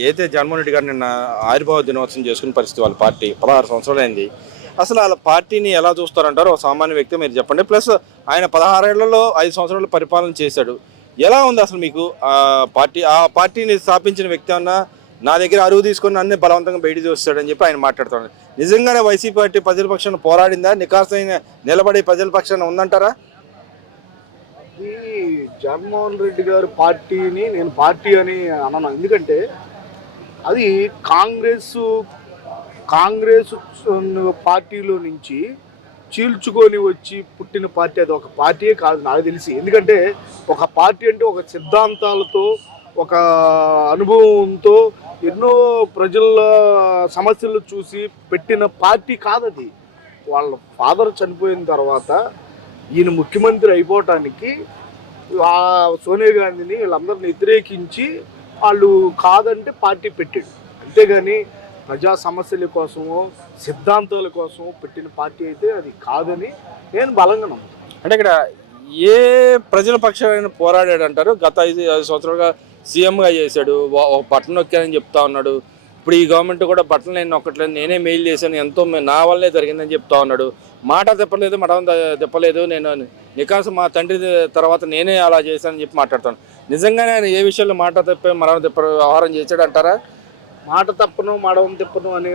అయితే జగన్మోహన్ రెడ్డి గారు నిన్న ఆవిర్భావ దినోత్సవం చేసుకునే పరిస్థితి వాళ్ళ పార్టీ 16 సంవత్సరాలు అయింది. అసలు వాళ్ళ పార్టీని ఎలా చూస్తారంటారు ఒక సామాన్య వ్యక్తి మీరు చెప్పండి. ప్లస్ ఆయన 16 ఏళ్లలో 5 సంవత్సరాలు పరిపాలన చేశాడు. ఎలా ఉంది అసలు మీకు ఆ పార్టీని స్థాపించిన వ్యక్తి అన్నా నా దగ్గర అరువు తీసుకొని నన్ను బలవంతంగా బయటికి చూస్తాడని చెప్పి ఆయన మాట్లాడుతున్నాడు. నిజంగానే వైసీపీ పార్టీ ప్రజల పక్షాన పోరాడిందా? నికాసైన నిలబడి ప్రజల పక్షాన ఉందంటారా? ఈ జగన్మోహన్ రెడ్డి గారి పార్టీని నేను పార్టీ అని అనను. ఎందుకంటే అది కాంగ్రెస్ పార్టీలో నుంచి చీల్చుకొని వచ్చి పుట్టిన పార్టీ. అది ఒక పార్టీయే కాదు నాకు తెలిసి. ఎందుకంటే ఒక పార్టీ అంటే ఒక సిద్ధాంతాలతో, ఒక అనుభవంతో, ఎన్నో ప్రజల సమస్యలు చూసి పెట్టిన పార్టీ కాదది. వాళ్ళ ఫాదర్ చనిపోయిన తర్వాత ఈయన ముఖ్యమంత్రి అయిపోవటానికి సోనియా గాంధీని వీళ్ళందరిని వ్యతిరేకించి వాళ్ళు కాదంటే పార్టీ పెట్టాడు. అంతేగాని ప్రజా సమస్యల కోసమో సిద్ధాంతాల కోసమో పెట్టిన పార్టీ అయితే అది కాదని నేను బలంగా నమ్ముతాను. అంటే ఇక్కడ ఏ ప్రజల పక్షాన పోరాడాడు అంటారు? గత 5 సంవత్సరాలుగా సీఎంగా చేశాడు, ఒక బటన్ నొక్కానని చెప్తా ఉన్నాడు. ఇప్పుడు ఈ గవర్నమెంట్ కూడా బటన్ నేను నొక్కట్లేదు, నేనే మెయిల్ చేశాను, ఎంతో నా వల్లే జరిగిందని చెప్తా ఉన్నాడు. మాట తిప్పలేదు, మఠం తిప్పలేదు, నేను నికాసు మా తండ్రి తర్వాత నేనే అలా చేశానని చెప్పి మాట్లాడతాను. నిజంగానే ఆయన ఏ విషయంలో మాట తప్పే మరణం తిప్ప వ్యవహారం చేశాడు అంటారా? మాట తప్పను మడవం తిప్పను అనే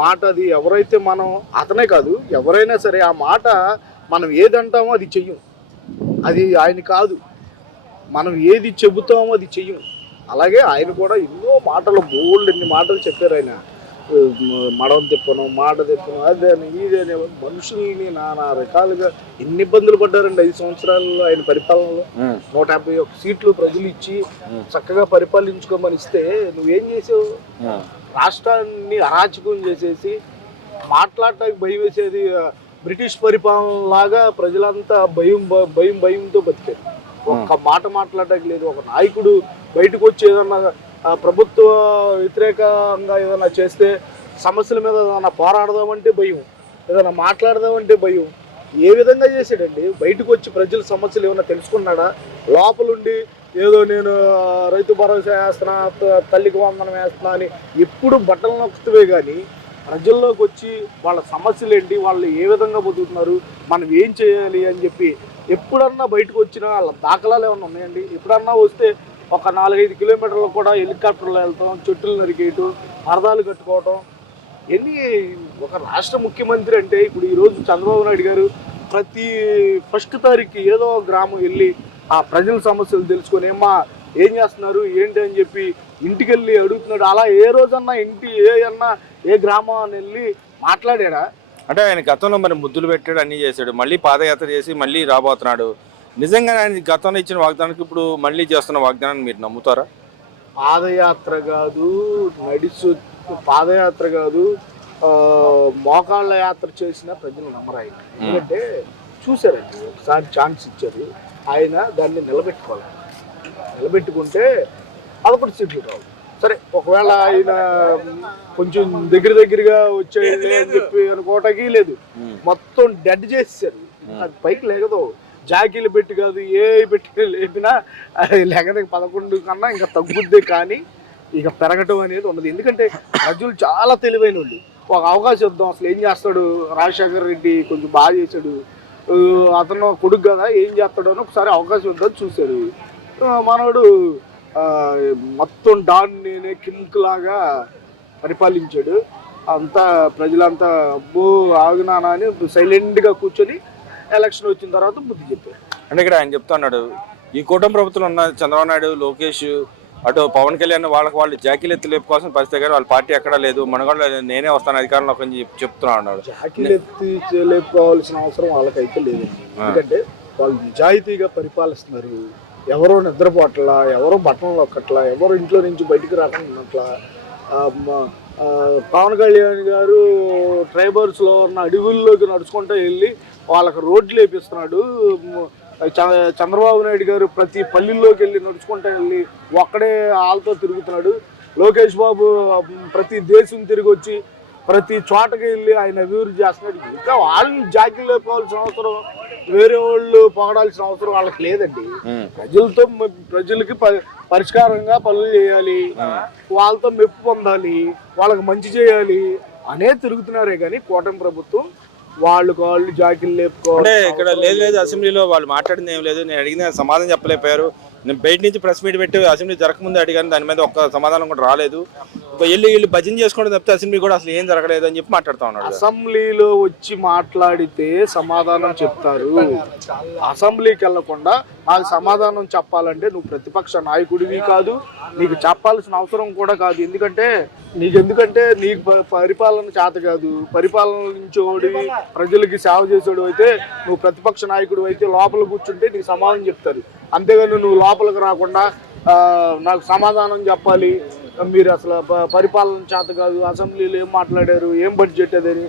మాట అది ఎవరైతే మనం అతనే కాదు ఎవరైనా సరే ఆ మాట మనం ఏదంటామో అది చెయ్యం. అది ఆయన కాదు, మనం ఏది చెబుతామో అది చెయ్యం. అలాగే ఆయన కూడా ఎన్నో మాటలు బోల్డ్ ఎన్ని మాటలు చెప్పారు. ఆయన మడవం తిప్పను, మాట తిప్పను, అదని ఇదని మనుషుల్ని నానా రకాలుగా ఎన్ని ఇబ్బందులు పడ్డారండి 5 సంవత్సరాల్లో ఆయన పరిపాలనలో. 151 సీట్లు ప్రజలు ఇచ్చి చక్కగా పరిపాలించుకోమని ఇస్తే నువ్వేం చేసావు? రాష్ట్రాన్ని అరాచకం చేసేసి మాట్లాడటానికి భయం వేసేది. బ్రిటిష్ పరిపాలన లాగా ప్రజలంతా భయంతో బతికారు. ఒక్క మాట మాట్లాడటానికి లేదు. ఒక నాయకుడు బయటకు వచ్చి ఏదన్నా ప్రభుత్వ వ్యతిరేకంగా ఏదైనా చేస్తే సమస్యల మీద ఏదైనా పోరాడదామంటే భయం, ఏదైనా మాట్లాడదామంటే భయం. ఏ విధంగా చేశాడండి? బయటకు వచ్చి ప్రజల సమస్యలు ఏమైనా తెలుసుకున్నాడా? లోపలుండి ఏదో నేను రైతు భరోసా వేస్తున్నా, తల్లికి వందనం వేస్తున్నా అని ఎప్పుడు బట్టలు నొక్కుతవే కానీ ప్రజల్లోకి వచ్చి వాళ్ళ సమస్యలు ఏంటి, వాళ్ళు ఏ విధంగా బతుకుతున్నారు, మనం ఏం చేయాలి అని చెప్పి ఎప్పుడన్నా బయటకు వచ్చిన వాళ్ళ దాఖలాలు ఏమన్నా ఉన్నాయండి? ఎప్పుడన్నా వస్తే ఒక 4-5 కిలోమీటర్లు కూడా హెలికాప్టర్లో వెళ్తాం, చెట్టులు నరికేయటం, పరదాలు కట్టుకోవటం. ఎన్ని ఒక రాష్ట్ర ముఖ్యమంత్రి అంటే ఇప్పుడు ఈరోజు చంద్రబాబు నాయుడు గారు ప్రతి 1వ తారీఖు ఏదో గ్రామం వెళ్ళి ఆ ప్రజల సమస్యలు తెలుసుకొని ఏం చేస్తున్నారు ఏంటి అని చెప్పి ఇంటికి వెళ్ళి అడుగుతున్నాడు. అలా ఏ రోజన్నా ఏ గ్రామాన్ని వెళ్ళి మాట్లాడాడా? అంటే ఆయన గతంలో మరి ముద్దులు పెట్టాడు, అన్నీ చేశాడు, మళ్ళీ పాదయాత్ర చేసి మళ్ళీ రాబోతున్నాడు. నిజంగా ఆయన గతంలో ఇచ్చిన వాగ్దానానికి ఇప్పుడు మళ్ళీ చేస్తున్న వాగ్దానాన్ని మీరు నమ్ముతారా? పాదయాత్ర కాదు, మోకాళ్ళ యాత్ర చేసిన ప్రజలు నమ్మరాయి. ఎందుకంటే చూశారండి, ఒకసారి ఛాన్స్ ఇచ్చారు, ఆయన దాన్ని నిలబెట్టుకుంటే 11 సీట్లు రావు. సరే, ఒకవేళ ఆయన కొంచెం దగ్గరగా వచ్చేయండి అని చెప్పి అనుకోవటానికి లేదు, మొత్తం డెడ్ చేసేసారు. అది పైకి లేకదు, జాకీలు పెట్టి కాదు ఏ పెట్టి లేపినా లేకపోతే 11 కన్నా ఇంకా తగ్గుద్దే కానీ ఇక పెరగటం అనేది ఉండదు. ఎందుకంటే ప్రజలు చాలా తెలివైన వాళ్ళు. ఒక అవకాశం ఇద్దాం, అసలు ఏం చేస్తాడు రాజశేఖర రెడ్డి, కొంచెం బాగా చేశాడు, అతను కొడుకు కదా ఏం చేస్తాడు అని ఒకసారి అవకాశం ఇద్దాం చూశాడు. మనోడు మొత్తం నేనే కింగ్ లాగా పరిపాలించాడు. అంతా ప్రజలంతా అబ్బో ఆగునానా అని సైలెంట్గా కూర్చొని ఎలక్షన్ వచ్చిన తర్వాత బుద్ధి చెప్పారు. అంటే ఇక్కడ ఆయన చెప్తున్నాడు, ఈ కూటమి ప్రభుత్వం ఉన్న చంద్రబాబు నాయుడు, లోకేష్, అటు పవన్ కళ్యాణ్ వాళ్ళు జాకీలు ఎత్తి లేపుకోవాల్సిన పరిస్థితి కానీ వాళ్ళ పార్టీ ఎక్కడా లేదు, మనగడ నేనే వస్తాను అధికారంలో అని చెప్తున్నాడు. జాకీలు ఎత్తి లేపుకోవాల్సిన అవసరం వాళ్ళకైతే లేదు. ఎందుకంటే వాళ్ళు నిజాయితీగా పరిపాలిస్తున్నారు. ఎవరో నిద్రపోట్లా, ఎవరో బట్టలు ఒక్కట్లా, ఎవరో ఇంట్లో నుంచి బయటికి రావట్లా. పవన్ కళ్యాణ్ గారు ట్రైబల్స్లో ఉన్న అడవుల్లోకి నడుచుకుంటూ వెళ్ళి వాళ్ళకి రోడ్లు వేపిస్తున్నాడు. చంద్రబాబు నాయుడు గారు ప్రతి పల్లెల్లోకి వెళ్ళి నడుచుకుంటూ వెళ్ళి ఒక్కడే వాళ్ళతో తిరుగుతున్నాడు. లోకేష్ బాబు ప్రతి దేశం తిరిగి వచ్చి ప్రతి చోటకి వెళ్ళి ఆయన అభివృద్ధి చేస్తున్నాడు. ఇంకా వాళ్ళు జాకీలు లేకపోవాల్సిన అవసరం వేరే వాళ్ళు పొగడాల్సిన అవసరం వాళ్ళకి లేదండి. ప్రజలతో ప్రజలకి పరిష్కారంగా పనులు చేయాలి, వాళ్ళతో మెప్పు పొందాలి, వాళ్ళకి మంచి చేయాలి అనే తిరుగుతున్నారే కానీ కూటమి ప్రభుత్వం వాళ్ళు జాకీలు లేపుకోవాలి. అంటే ఇక్కడ లేదు అసెంబ్లీలో వాళ్ళు మాట్లాడింది ఏం లేదు. నేను అడిగిన సమాధానం చెప్పలేకపోయారు. నేను బయట నుంచి ప్రెస్ మీట్ పెట్టి అసెంబ్లీ జరగకముందు అడిగాను, దాని మీద ఒక్క సమాధానం కూడా రాలేదు. వీళ్ళు భజన చేసుకోవడం తప్పితే అసెంబ్లీ కూడా అసలు ఏం జరగలేదు అని చెప్పి మాట్లాడుతూ ఉన్నాడు. అసెంబ్లీలో వచ్చి మాట్లాడితే సమాధానం చెప్తారు. అసెంబ్లీకి వెళ్లకుండా నాకు సమాధానం చెప్పాలంటే నువ్వు ప్రతిపక్ష నాయకుడివి కాదు, నీకు చెప్పాల్సిన అవసరం కూడా కాదు. ఎందుకంటే నీకు పరిపాలన చేత కాదు. పరిపాలన నుంచి ప్రజలకి సేవ చేసేడు అయితే నువ్వు ప్రతిపక్ష నాయకుడు అయితే లోపల కూర్చుంటే నీకు సమాధానం చెప్తారు. అంతేగాని నువ్వు లోపలికి రాకుండా నాకు సమాధానం చెప్పాలి, మీరు అసలు పరిపాలన చేత కాదు, అసెంబ్లీలో ఏం మాట్లాడారు, ఏం బడ్జెట్ అదని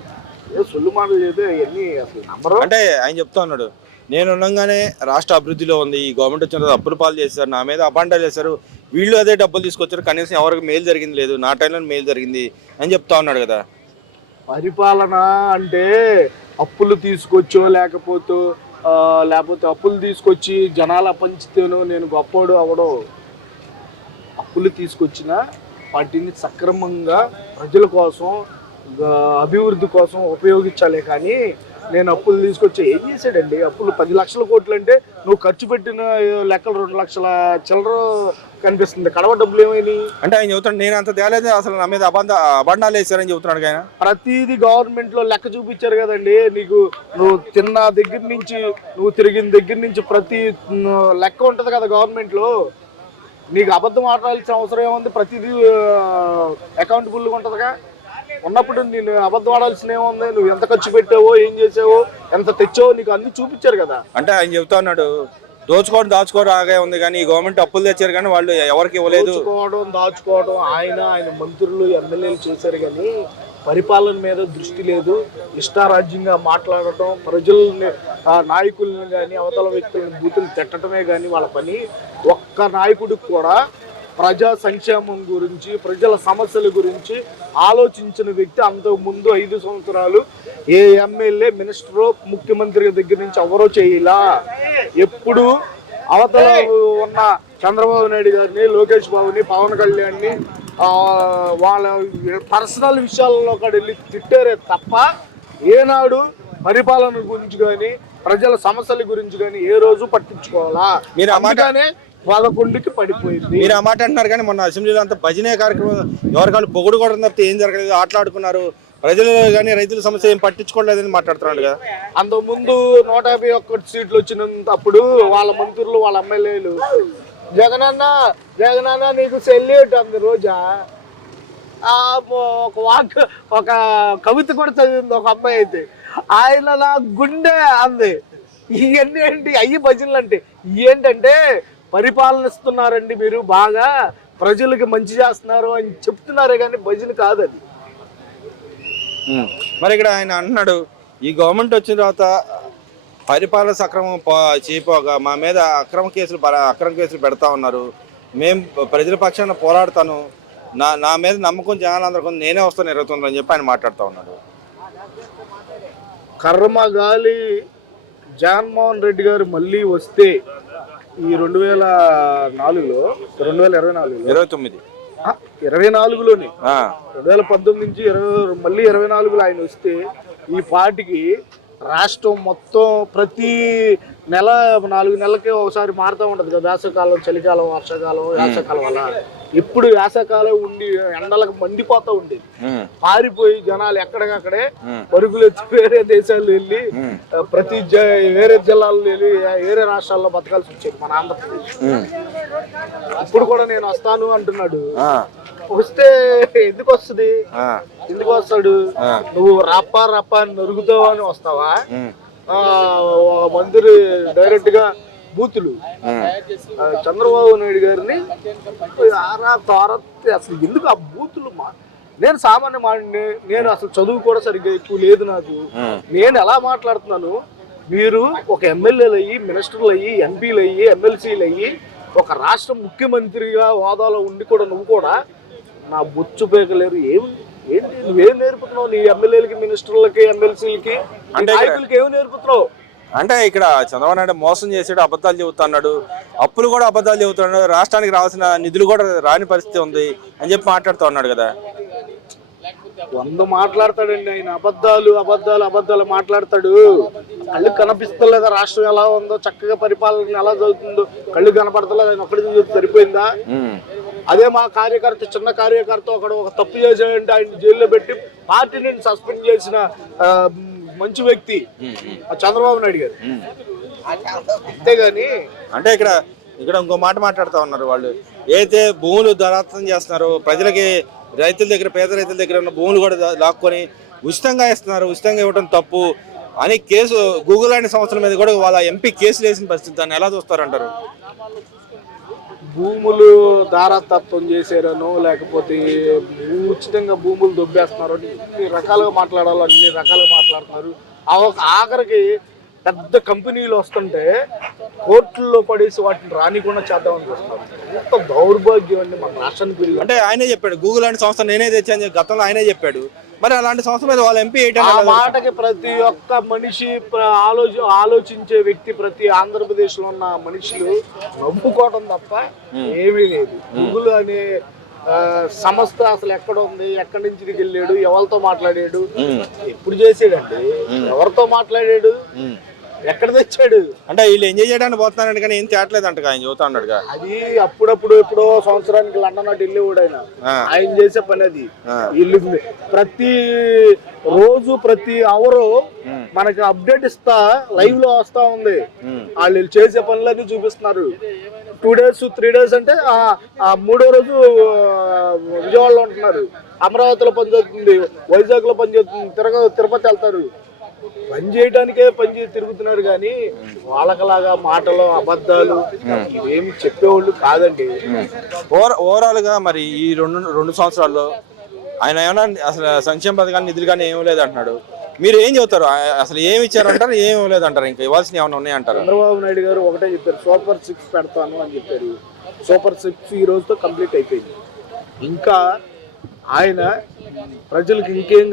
సొల్లు మాటలు చేస్తే అవన్నీ అసలు నమ్మరు. అంటే ఆయన చెప్తా ఉన్నాడు, నేను ఉండగానే రాష్ట్ర అభివృద్ధిలో ఉంది, ఈ గవర్నమెంట్ వచ్చిన తర్వాత అప్పులు పాలు చేశారు, నా మీద అబాండాలు చేశారు, వీళ్ళు అదే డబ్బులు తీసుకొచ్చారు, కనీసం ఎవరికి మేలు జరిగింది లేదు, నా టైంలో మేలు జరిగింది అని చెప్తా ఉన్నాడు కదా. పరిపాలన అంటే అప్పులు తీసుకొచ్చో లేకపోతే అప్పులు తీసుకొచ్చి జనాల పంచితేనో నేను గొప్పోడు అవడం. అప్పులు తీసుకొచ్చిన వాటిని సక్రమంగా ప్రజల కోసం అభివృద్ధి కోసం ఉపయోగించాలి. కానీ నేను అప్పులు తీసుకొచ్చి ఏం చేశాడండి? అప్పులు 10 లక్షల కోట్లు అంటే నువ్వు ఖర్చు పెట్టిన లెక్కలు 2 లక్షల చిల్లర కనిపిస్తుంది. కడవ డబ్బులు ఏమైనాయి అంటే ఆయన చెబుతాడు, నేను అంత తేలేదు, అసలు నా మీద అబండాలు వేశారని చెబుతున్నాడు ఆయన. ప్రతిదీ గవర్నమెంట్ లో లెక్క చూపించారు కదండి. నువ్వు తిన్న దగ్గర నుంచి నువ్వు తిరిగిన దగ్గర నుంచి ప్రతి లెక్క ఉంటది కదా గవర్నమెంట్ లో. నీకు అబద్ధం ఆడాల్సిన అవసరం ఏముంది? ప్రతిదీ అకౌంటబుల్గా ఉంటుందిగా. ఉన్నప్పుడు నేను అబద్ధం ఆడాల్సిన ఏముంది? నువ్వు ఎంత ఖర్చు పెట్టావో, ఏం చేసావో, ఎంత తెచ్చావో నీకు అన్ని చూపించారు కదా. అంటే ఆయన చెబుతా ఉన్నాడు, దాచుకోవడం ఆగే ఉంది, కానీ ఈ గవర్నమెంట్ అప్పులు తెచ్చారు కానీ వాళ్ళు ఎవరికి ఇవ్వలేదు. దాచుకోవడం ఆయన మంత్రులు ఎమ్మెల్యేలు చేశారు కానీ పరిపాలన మీద దృష్టి లేదు. ఇష్టారాజ్యంగా మాట్లాడటం, ప్రజల్ని నాయకులను కానీ అవతల వ్యక్తులను బూతులు తిట్టడమే కానీ వాళ్ళ పని. ఒక్క నాయకుడికి కూడా ప్రజా సంక్షేమం గురించి, ప్రజల సమస్యల గురించి ఆలోచించిన వ్యక్తి అంతకుముందు 5 సంవత్సరాలు ఏ ఎమ్మెల్యే, మినిస్టరు, ముఖ్యమంత్రి దగ్గర నుంచి ఎవరో చేయలా. ఎప్పుడు అవతల ఉన్న చంద్రబాబు నాయుడు గారిని, లోకేష్ బాబుని, పవన్ కళ్యాణ్ని వాళ్ళ పర్సనల్ విషయాలలో కూడా వెళ్ళి తిట్టారే తప్ప ఏనాడు పరిపాలన గురించి కానీ ప్రజల సమస్యల గురించి కానీ ఏ రోజు పట్టించుకోవాలా. మీరు అమ్మగానే 11కి పడిపోయింది. మీరు ఆ మాట అంటున్నారు కానీ మొన్న అసెంబ్లీలో అంతా భజనే కార్యక్రమం, ఎవరికాళ్ళు పొగుడు కూడా తప్పితే ఏం జరగలేదు, ఆటలాడుకున్నారు, ప్రజలు కానీ రైతుల సమస్య ఏం పట్టించుకోలేదని మాట్లాడుతున్నాడు కదా. అంతకుముందు 151 సీట్లు వచ్చినప్పుడు వాళ్ళ మంత్రులు, వాళ్ళ ఎమ్మెల్యేలు జగనన్న నీకు సెల్యూట్ అంది రోజా. ఒక కవిత కూడా చదివింది ఒక అమ్మాయి అయితే, ఆయన నా గుండె అంది. ఇవన్నీ ఏంటి? అయ్యి భజనలు అంటే ఏంటంటే పరిపాలనిస్తున్నారండి మీరు, బాగా ప్రజలకి మంచి చేస్తున్నారు అని చెప్తున్నారే కానీ భజన కాదు అది. మరి ఇక్కడ ఆయన అంటున్నాడు, ఈ గవర్నమెంట్ వచ్చిన తర్వాత పరిపాలన సక్రమం చేయపోగా మా మీద అక్రమ కేసులు పెడతా ఉన్నారు, మేము ప్రజల పక్షాన పోరాడతాను, నా మీద నమ్మకం జనాలందరూ నేనే వస్తాను 29 అని చెప్పి ఆయన మాట్లాడుతూ ఉన్నాడు. కర్మగాలి జగన్మోహన్ రెడ్డి గారు మళ్ళీ వస్తే ఈ 2024లో 2024లోనే 2019 నుంచి మళ్ళీ 24లో ఆయన వస్తే ఈ పార్టీకి రాష్ట్రం మొత్తం ప్రతి నెల 4 నెలలకే ఒకసారి మారుతూ ఉంటుంది కదా. వేసవకాలం, చలికాలం, వర్షాకాలం, వేసవకాలం అలా. ఇప్పుడు వేసవకాలం ఉండి ఎండలకు మండిపోతూ ఉండేది. పారిపోయి జనాలు ఎక్కడికక్కడే పరుగులు ఎత్తి వేరే దేశాలు వెళ్ళి వేరే జిల్లాల్లో వెళ్ళి వేరే రాష్ట్రాల్లో బతకాల్సి వచ్చేది మన ఆంధ్రప్రదేశ్. ఇప్పుడు కూడా నేను వస్తాను అంటున్నాడు. వస్తే ఎందుకు వస్తాడు? నువ్వు రప్ప అని నరుగుతావు అని వస్తావా? మంత్రి డైరెక్ట్ గా బూతులు చంద్రబాబు నాయుడు గారిని అసలు ఎందుకు ఆ బూతులు? నేను సామాన్య నేను అసలు చదువు కూడా సరిగ్గా ఎక్కువ లేదు నాకు. నేను ఎలా మాట్లాడుతున్నాను? మీరు ఒక ఎమ్మెల్యేలు అయ్యి, మినిస్టర్లు అయ్యి, ఎంపీలు అయ్యి, ఎమ్మెల్సీలు అయ్యి, ఒక రాష్ట్ర ముఖ్యమంత్రిగా హోదాలో ఉండి కూడా నువ్వు కూడా నా బొచ్చు పేకలేరు. నువ్వేం నేర్పుతున్నావు నీ ఎమ్మెల్యేలకి, మినిస్టర్లకి, ఎమ్మెల్సీలకి, నాయకులకి ఏమి నేర్పుతున్నావు? అంటే ఇక్కడ చంద్రబాబు నాయుడు మోసం చేసాడు, అబద్ధాలు చెబుతున్నాడు, అప్పులు కూడా అబద్ధాలు చెబుతున్నాడు, రాష్ట్రానికి రావాల్సిన నిధులు కూడా రాని పరిస్థితి ఉంది అని చెప్పి మాట్లాడుతూ ఉన్నాడు కదా. 100 మాట్లాడతాడండి ఆయన. అబద్ధాలు అబద్ధాలు అబద్ధాలు మాట్లాడతాడు. కళ్ళు కనిపిస్తలేదా రాష్ట్రం ఎలా ఉందో, చక్కగా పరిపాలన ఎలా జరుగుతుందో కళ్ళు కనపడతలేదు, ఆయన ఒక్కడి నుంచి సరిపోయిందా? అదే మా కార్యకర్త, చిన్న కార్యకర్త ఒక తప్పు చేశాడంటే ఆయన జైల్లో పెట్టి పార్టీని సస్పెండ్ చేసిన మంచి వ్యక్తి చంద్రబాబు నాయుడు గారు. అంతేగాని అంటే ఇక్కడ ఇంకో మాట మాట్లాడుతూ ఉన్నారు వాళ్ళు, ఏదైతే భూములు ధరాత్తం చేస్తున్నారో ప్రజలకి, రైతుల దగ్గర, పేద రైతుల దగ్గర ఉన్న భూములు కూడా లాక్కొని ఉచితంగా ఇస్తున్నారు, ఉచితంగా ఇవ్వడం తప్పు అని కేసు గూగుల్ లాంటి సంస్థల మీద కూడా వాళ్ళ ఎంపీ కేసులు వేసిన పరిస్థితి. దాన్ని ఎలా చూస్తారంటారు? భూములు దారాతత్వం చేశారనో లేకపోతే ఉచితంగా భూములు దొబ్బేస్తున్నారు అని అన్ని రకాలుగా మాట్లాడాలో అన్ని రకాలుగా మాట్లాడుతున్నారు. ఆఖరికి పెద్ద కంపెనీలు వస్తుంటే కోర్టుల్లో పడేసి వాటిని రానికుండా చేద్దామని చూస్తున్నారు. ఎంత దౌర్భాగ్యం అండి మన రాష్ట్రానికి. అంటే ఆయనే చెప్పాడు, గూగుల్ లాంటి సంస్థ నేనే తెచ్చాను గతంలో ఆయనే చెప్పాడు. మరి అలాంటి సంస్థ మీద వాళ్ళ ఎంపీ ఆ మాటకి ప్రతి ఒక్క మనిషి ఆలోచించే వ్యక్తి, ప్రతి ఆంధ్రప్రదేశ్ లో ఉన్న మనుషులు నవ్వుకోవడం తప్ప ఏమీ లేదు. గూగుల్ అనే సంస్థ అసలు ఎక్కడ ఉంది, ఎక్కడి నుంచి వెళ్ళాడు, ఎవరితో మాట్లాడాడు, ఎప్పుడు చేసాడండి, ఎవరితో మాట్లాడాడు, ఎక్కడ తెచ్చాడు? అంటే వీళ్ళు ఎంజాయ్ చేయడానికి పోతున్నాడు కానీ ఏం తేట్లేదు అంట ఆయన చెబుతా ఉన్నాడు. అది అప్పుడప్పుడు ఎప్పుడో సంవత్సరానికి లండన్ ఢిల్లీ కూడా ఆయన చేసే పని అది. వీళ్ళు ప్రతి రోజు ప్రతి అవరు మనకి అప్డేట్ ఇస్తా లైవ్ లో వస్తా ఉంది. వాళ్ళు చేసే పనులన్నీ చూపిస్తున్నారు. 2 days 3 days అంటే ఆ 3వ రోజు విజయవాడలో ఉంటున్నారు, అమరావతిలో పనిచేస్తుంది, వైజాగ్ లో పనిచేస్తుంది, తిరుపతి వెళ్తారు. పని చేయడానికే తిరుగుతున్నారు కానీ వాళ్ళకలాగా మాటలు అబద్ధాలు ఇవేమి చెప్పేవాళ్ళు కాదండి. ఓవరాల్ గా మరి ఈ రెండు సంవత్సరాల్లో ఆయన ఏమైనా అసలు సంక్షేమ పథకాలు నిధులు కానీ ఏమీ లేదు అంటున్నాడు. మీరు ఏం చెబుతారు? అసలు ఏమి ఇచ్చారంటారు, ఏమీ లేదంటారు, ఇంకా ఇవ్వాల్సిన ఏమైనా ఉన్నాయంటారు? చంద్రబాబు నాయుడు గారు ఒకటే చెప్పారు, సూపర్ 6 పెడతాను అని చెప్పారు. సూపర్ 6 ఈ రోజుతో కంప్లీట్ అయిపోయింది. ఇంకా ఆయన ప్రజలకు ఇంకేం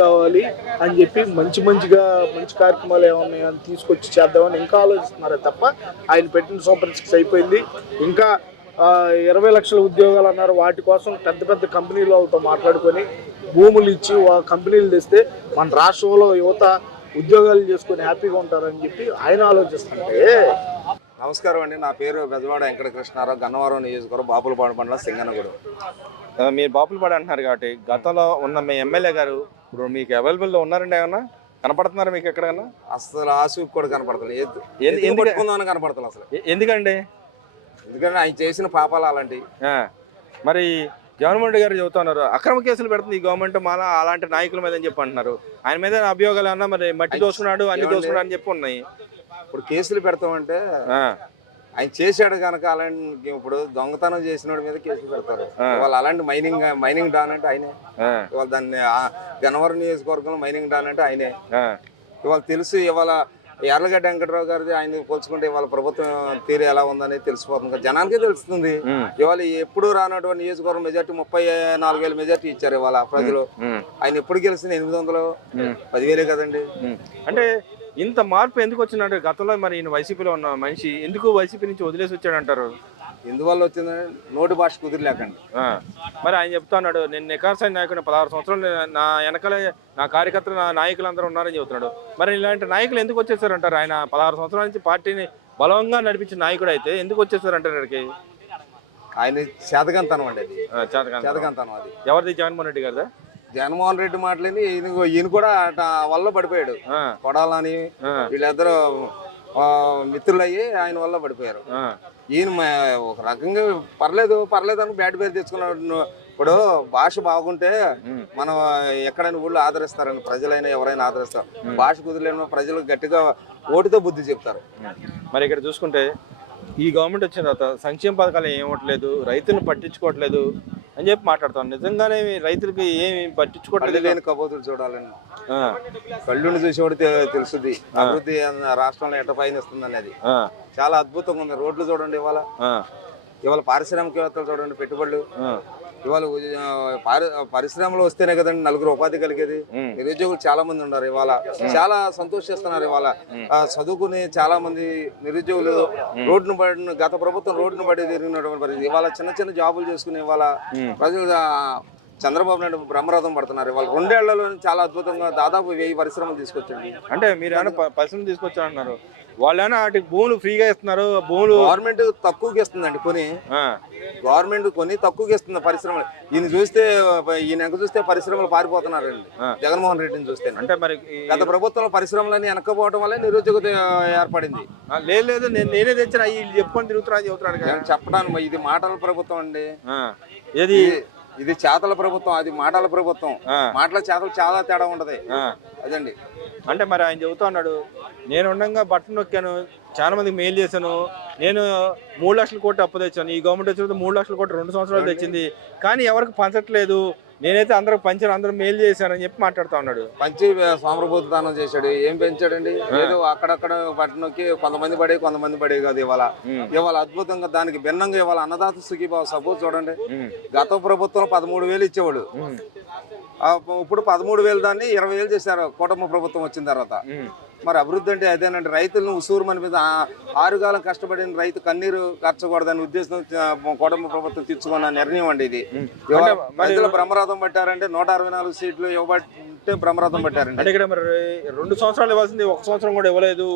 కావాలి అని చెప్పి మంచి కార్యక్రమాలు ఏమన్నాయో అని తీసుకొచ్చి చేద్దామని ఇంకా ఆలోచిస్తున్నారే తప్ప ఆయన పెట్టిన సూపర్ 6 అయిపోయింది. ఇంకా 20 లక్షల ఉద్యోగాలు అన్నారు, వాటి కోసం పెద్ద కంపెనీలతో మాట్లాడుకొని భూములు ఇచ్చి కంపెనీలు తెస్తే మన రాష్ట్రంలో యువత ఉద్యోగాలు చేసుకొని హ్యాపీగా ఉంటారని చెప్పి ఆయన ఆలోచిస్తుంటే. నమస్కారం అండి, నా పేరు బెజవాడ వెంకట కృష్ణారావు, గన్నవరం నియోజకవర్గం, బాపులపాడు మండలం, సింగనగూడ. మీరు బాపులపాడు అంటున్నారు కాబట్టి గతంలో ఉన్న మీ ఎమ్మెల్యే గారు ఇప్పుడు మీకు అవైలబుల్లో ఉన్నారండి? ఏమన్నా కనపడుతున్నారు మీకు ఎక్కడన్నా? అసలు ఆశకు కూడా కనపడతలేదు, పట్టుకుందామని కనపడతలేదు అసలు. ఎందుకండి ఆయన చేసిన పాపాలు అలాంటి. మరి జగన్మోహన్ రెడ్డి గారు చెబుతున్నారు అక్రమ కేసులు పెడుతుంది ఈ గవర్నమెంట్ మాలా అలాంటి నాయకుల మీద అని చెప్పి అంటున్నారు. ఆయన మీద అభియోగాలు అన్నా మరి మట్టి దోసుకున్నాడు, అన్ని దోసుకున్నాడు అని చెప్పి ఉన్నాయి. ఇప్పుడు కేసులు పెడతామంటే ఆయన చేశాడు కనుక అలాంటి, ఇప్పుడు దొంగతనం చేసిన మీద కేసులు పెడతారు. వాళ్ళు అలాంటి మైనింగ్ డాన్ అంటే ఆయనే. ఇవాళ దాన్ని గన్నవరం నియోజకవర్గంలో మైనింగ్ డాన్ అంటే ఆయనే. ఇవాళ తెలుసు, ఇవాళ యార్లగడ్డ వెంకటరావు గారిది ఆయన పోల్చుకుంటే ఇవాళ ప్రభుత్వం తీరు ఎలా ఉందనేది తెలిసిపోతుంది, జనానికే తెలుస్తుంది. ఇవాళ ఎప్పుడు రానటువంటి నియోజకవర్గం మెజార్టీ 34,000 మెజార్టీ ఇచ్చారు ఇవాళ ప్రజలు. ఆయన ఎప్పుడు గెలిచింది 800, 10,000 కదండి. అంటే ఇంత మార్పు ఎందుకు వచ్చిందంటే గతంలో మరి ఈయన వైసీపీలో ఉన్న మనిషి ఎందుకు వైసీపీ నుంచి వదిలేసి వచ్చాడంటారు? ఎందువల్ల వచ్చిందని నోటి భాష కుదిరిలేకండి. మరి ఆయన చెప్తా ఉన్నాడు, నేను నికార్సైన నాయకుడు 16 సంవత్సరాలు నా వెనకాల నా కార్యకర్తలు నా నాయకులు అందరూ ఉన్నారని చెబుతున్నాడు. మరి ఇలాంటి నాయకులు ఎందుకు వచ్చేసారంటారు? ఆయన 16 సంవత్సరాల నుంచి పార్టీని బలంగా నడిపించిన నాయకుడు అయితే ఎందుకు వచ్చేసారంటారు ఇక్కడికి? ఆయన చేతకంతనం అండి, అది చేతకంతనం. అది ఎవరిది? జగన్మోహన్ రెడ్డి గారిదా? జగన్మోహన్ రెడ్డి మాటలేని ఈయన కూడా వల్ల పడిపోయాడు. కొడాలని వీళ్ళిద్దరు మిత్రులయ్యి ఆయన వల్ల పడిపోయారు. ఈయన ఒక రకంగా పర్లేదు అని బ్యాడ్ పేరు తెచ్చుకున్నాడు. ఇప్పుడు భాష బాగుంటే మనం ఎక్కడైనా ఊళ్ళో ఆదరిస్తారని, ప్రజలైనా ఎవరైనా ఆదరిస్తారు. భాష కుదిరిలేని ప్రజలు గట్టిగా ఓటుతో బుద్ధి చెప్తారు. మరి ఇక్కడ చూసుకుంటే ఈ గవర్నమెంట్ వచ్చిన తర్వాత సంక్షేమ పథకాలు ఏమవట్లేదు, రైతులను పట్టించుకోవట్లేదు అని చెప్పి మాట్లాడతాను. నిజంగానే రైతులకి ఏమి పట్టించుకోవట్లేదు. లేని కబోతులు చూడాలని కళ్ళుని చూసేవాడు తెలుస్తుంది అభివృద్ధి రాష్ట్రంలో ఎట్ట పయనిస్తుంది అనేది. చాలా అద్భుతంగా ఉంది. రోడ్లు చూడండి, ఇవాళ పారిశ్రామికవేత్తలు చూడండి, పెట్టుబడులు ఇవాళ పరిశ్రమలు వస్తేనే కదండి నలుగురు ఉపాధి కలిగేది. నిరుద్యోగులు చాలా మంది ఉన్నారు ఇవాళ, చాలా సంతోషిస్తున్నారు ఇవాళ. చదువుకుని చాలా మంది నిరుద్యోగులు రోడ్డును పడిన, గత ప్రభుత్వం రోడ్డును పడి తిరిగినటువంటి పరిస్థితి. ఇవాళ చిన్న చిన్న జాబులు చేసుకుని ఇవాళ ప్రజలు చంద్రబాబు నాయుడు బ్రహ్మరథం పడుతున్నారు. ఇవాళ 2 ఏళ్లలో చాలా అద్భుతంగా దాదాపు 1000 పరిశ్రమలు తీసుకొచ్చండి. అంటే మీరు ఏమైనా పరిశ్రమలు తీసుకొచ్చారన్నారు, వాళ్ళైనా వాటికి భూములు ఫ్రీగా ఇస్తున్నారు. భూములు గవర్నమెంట్ తక్కువకి ఇస్తుందండి, గవర్నమెంట్ కొని తక్కువకి ఇస్తుంది పరిశ్రమలు. ఈయన చూస్తే పరిశ్రమలు పారిపోతున్నారండి జగన్మోహన్ రెడ్డిని చూస్తే. అంటే మరి గత ప్రభుత్వంలో పరిశ్రమలన్నీ వెనక్కపోవడం వల్ల నిరుద్యోగత ఏర్పడింది. లేదు నేనే తెచ్చిన చెప్పుకొని తిరుగుతున్నా చెబుతున్నాడు చెప్పడానికి. ఇది మాటల ప్రభుత్వం అండి, ఏది ఇది చేతల ప్రభుత్వం, అది మాటల ప్రభుత్వం. మాటల చేతలు చాలా తేడా ఉంటది అదండి. అంటే మరి ఆయన చెబుతా ఉన్నాడు, నేను ఉండగా బట్టలు నొక్కాను, చాలా మందికి మెయిల్ చేశాను, నేను 3 లక్షల కోట్లు అప్పు తెచ్చాను, ఈ గవర్నమెంట్ వచ్చిన 3 లక్షల కోట్లు 2 సంవత్సరాలు తెచ్చింది, కానీ ఎవరికి పంచట్లేదు, నేనైతే అందరికి పంచాను, అందరూ మెయిల్ చేశానని చెప్పి మాట్లాడుతూ ఉన్నాడు. పంచి సోమరభూతానం చేశాడు. ఏం పెంచాడండి? ఏదో అక్కడక్కడ పట్టణంకి కొంతమంది పడే కాదు. ఇవాళ అద్భుతంగా దానికి భిన్నంగా ఇవాళ అన్నదాత సుఖీభావ. సపోజ్ చూడండి, గత ప్రభుత్వం 13,000 ఇచ్చేవాడు, ఇప్పుడు 13,000 దాన్ని 20,000 చేశారు కుటుంబ ప్రభుత్వం వచ్చిన తర్వాత. మరి అభివృద్ధి అంటే అదేనండి. రైతులను ఉసూరుమని మీద 6 కాలం కష్టపడిన రైతు కన్నీరు కార్చకూడదని ఉద్దేశం కుటుంబ ప్రభుత్వం తీసుకున్న నిర్ణయం అండి ఇది. రైతులు బ్రహ్మరథం పట్టారంటే 164 సీట్లు ఇవ్వబట్టే బ్రహ్మరథం పట్టారండి. అంటే ఇక్కడ మరి 2 సంవత్సరాలు ఇవ్వాల్సింది 1 సంవత్సరం కూడా ఇవ్వలేదు,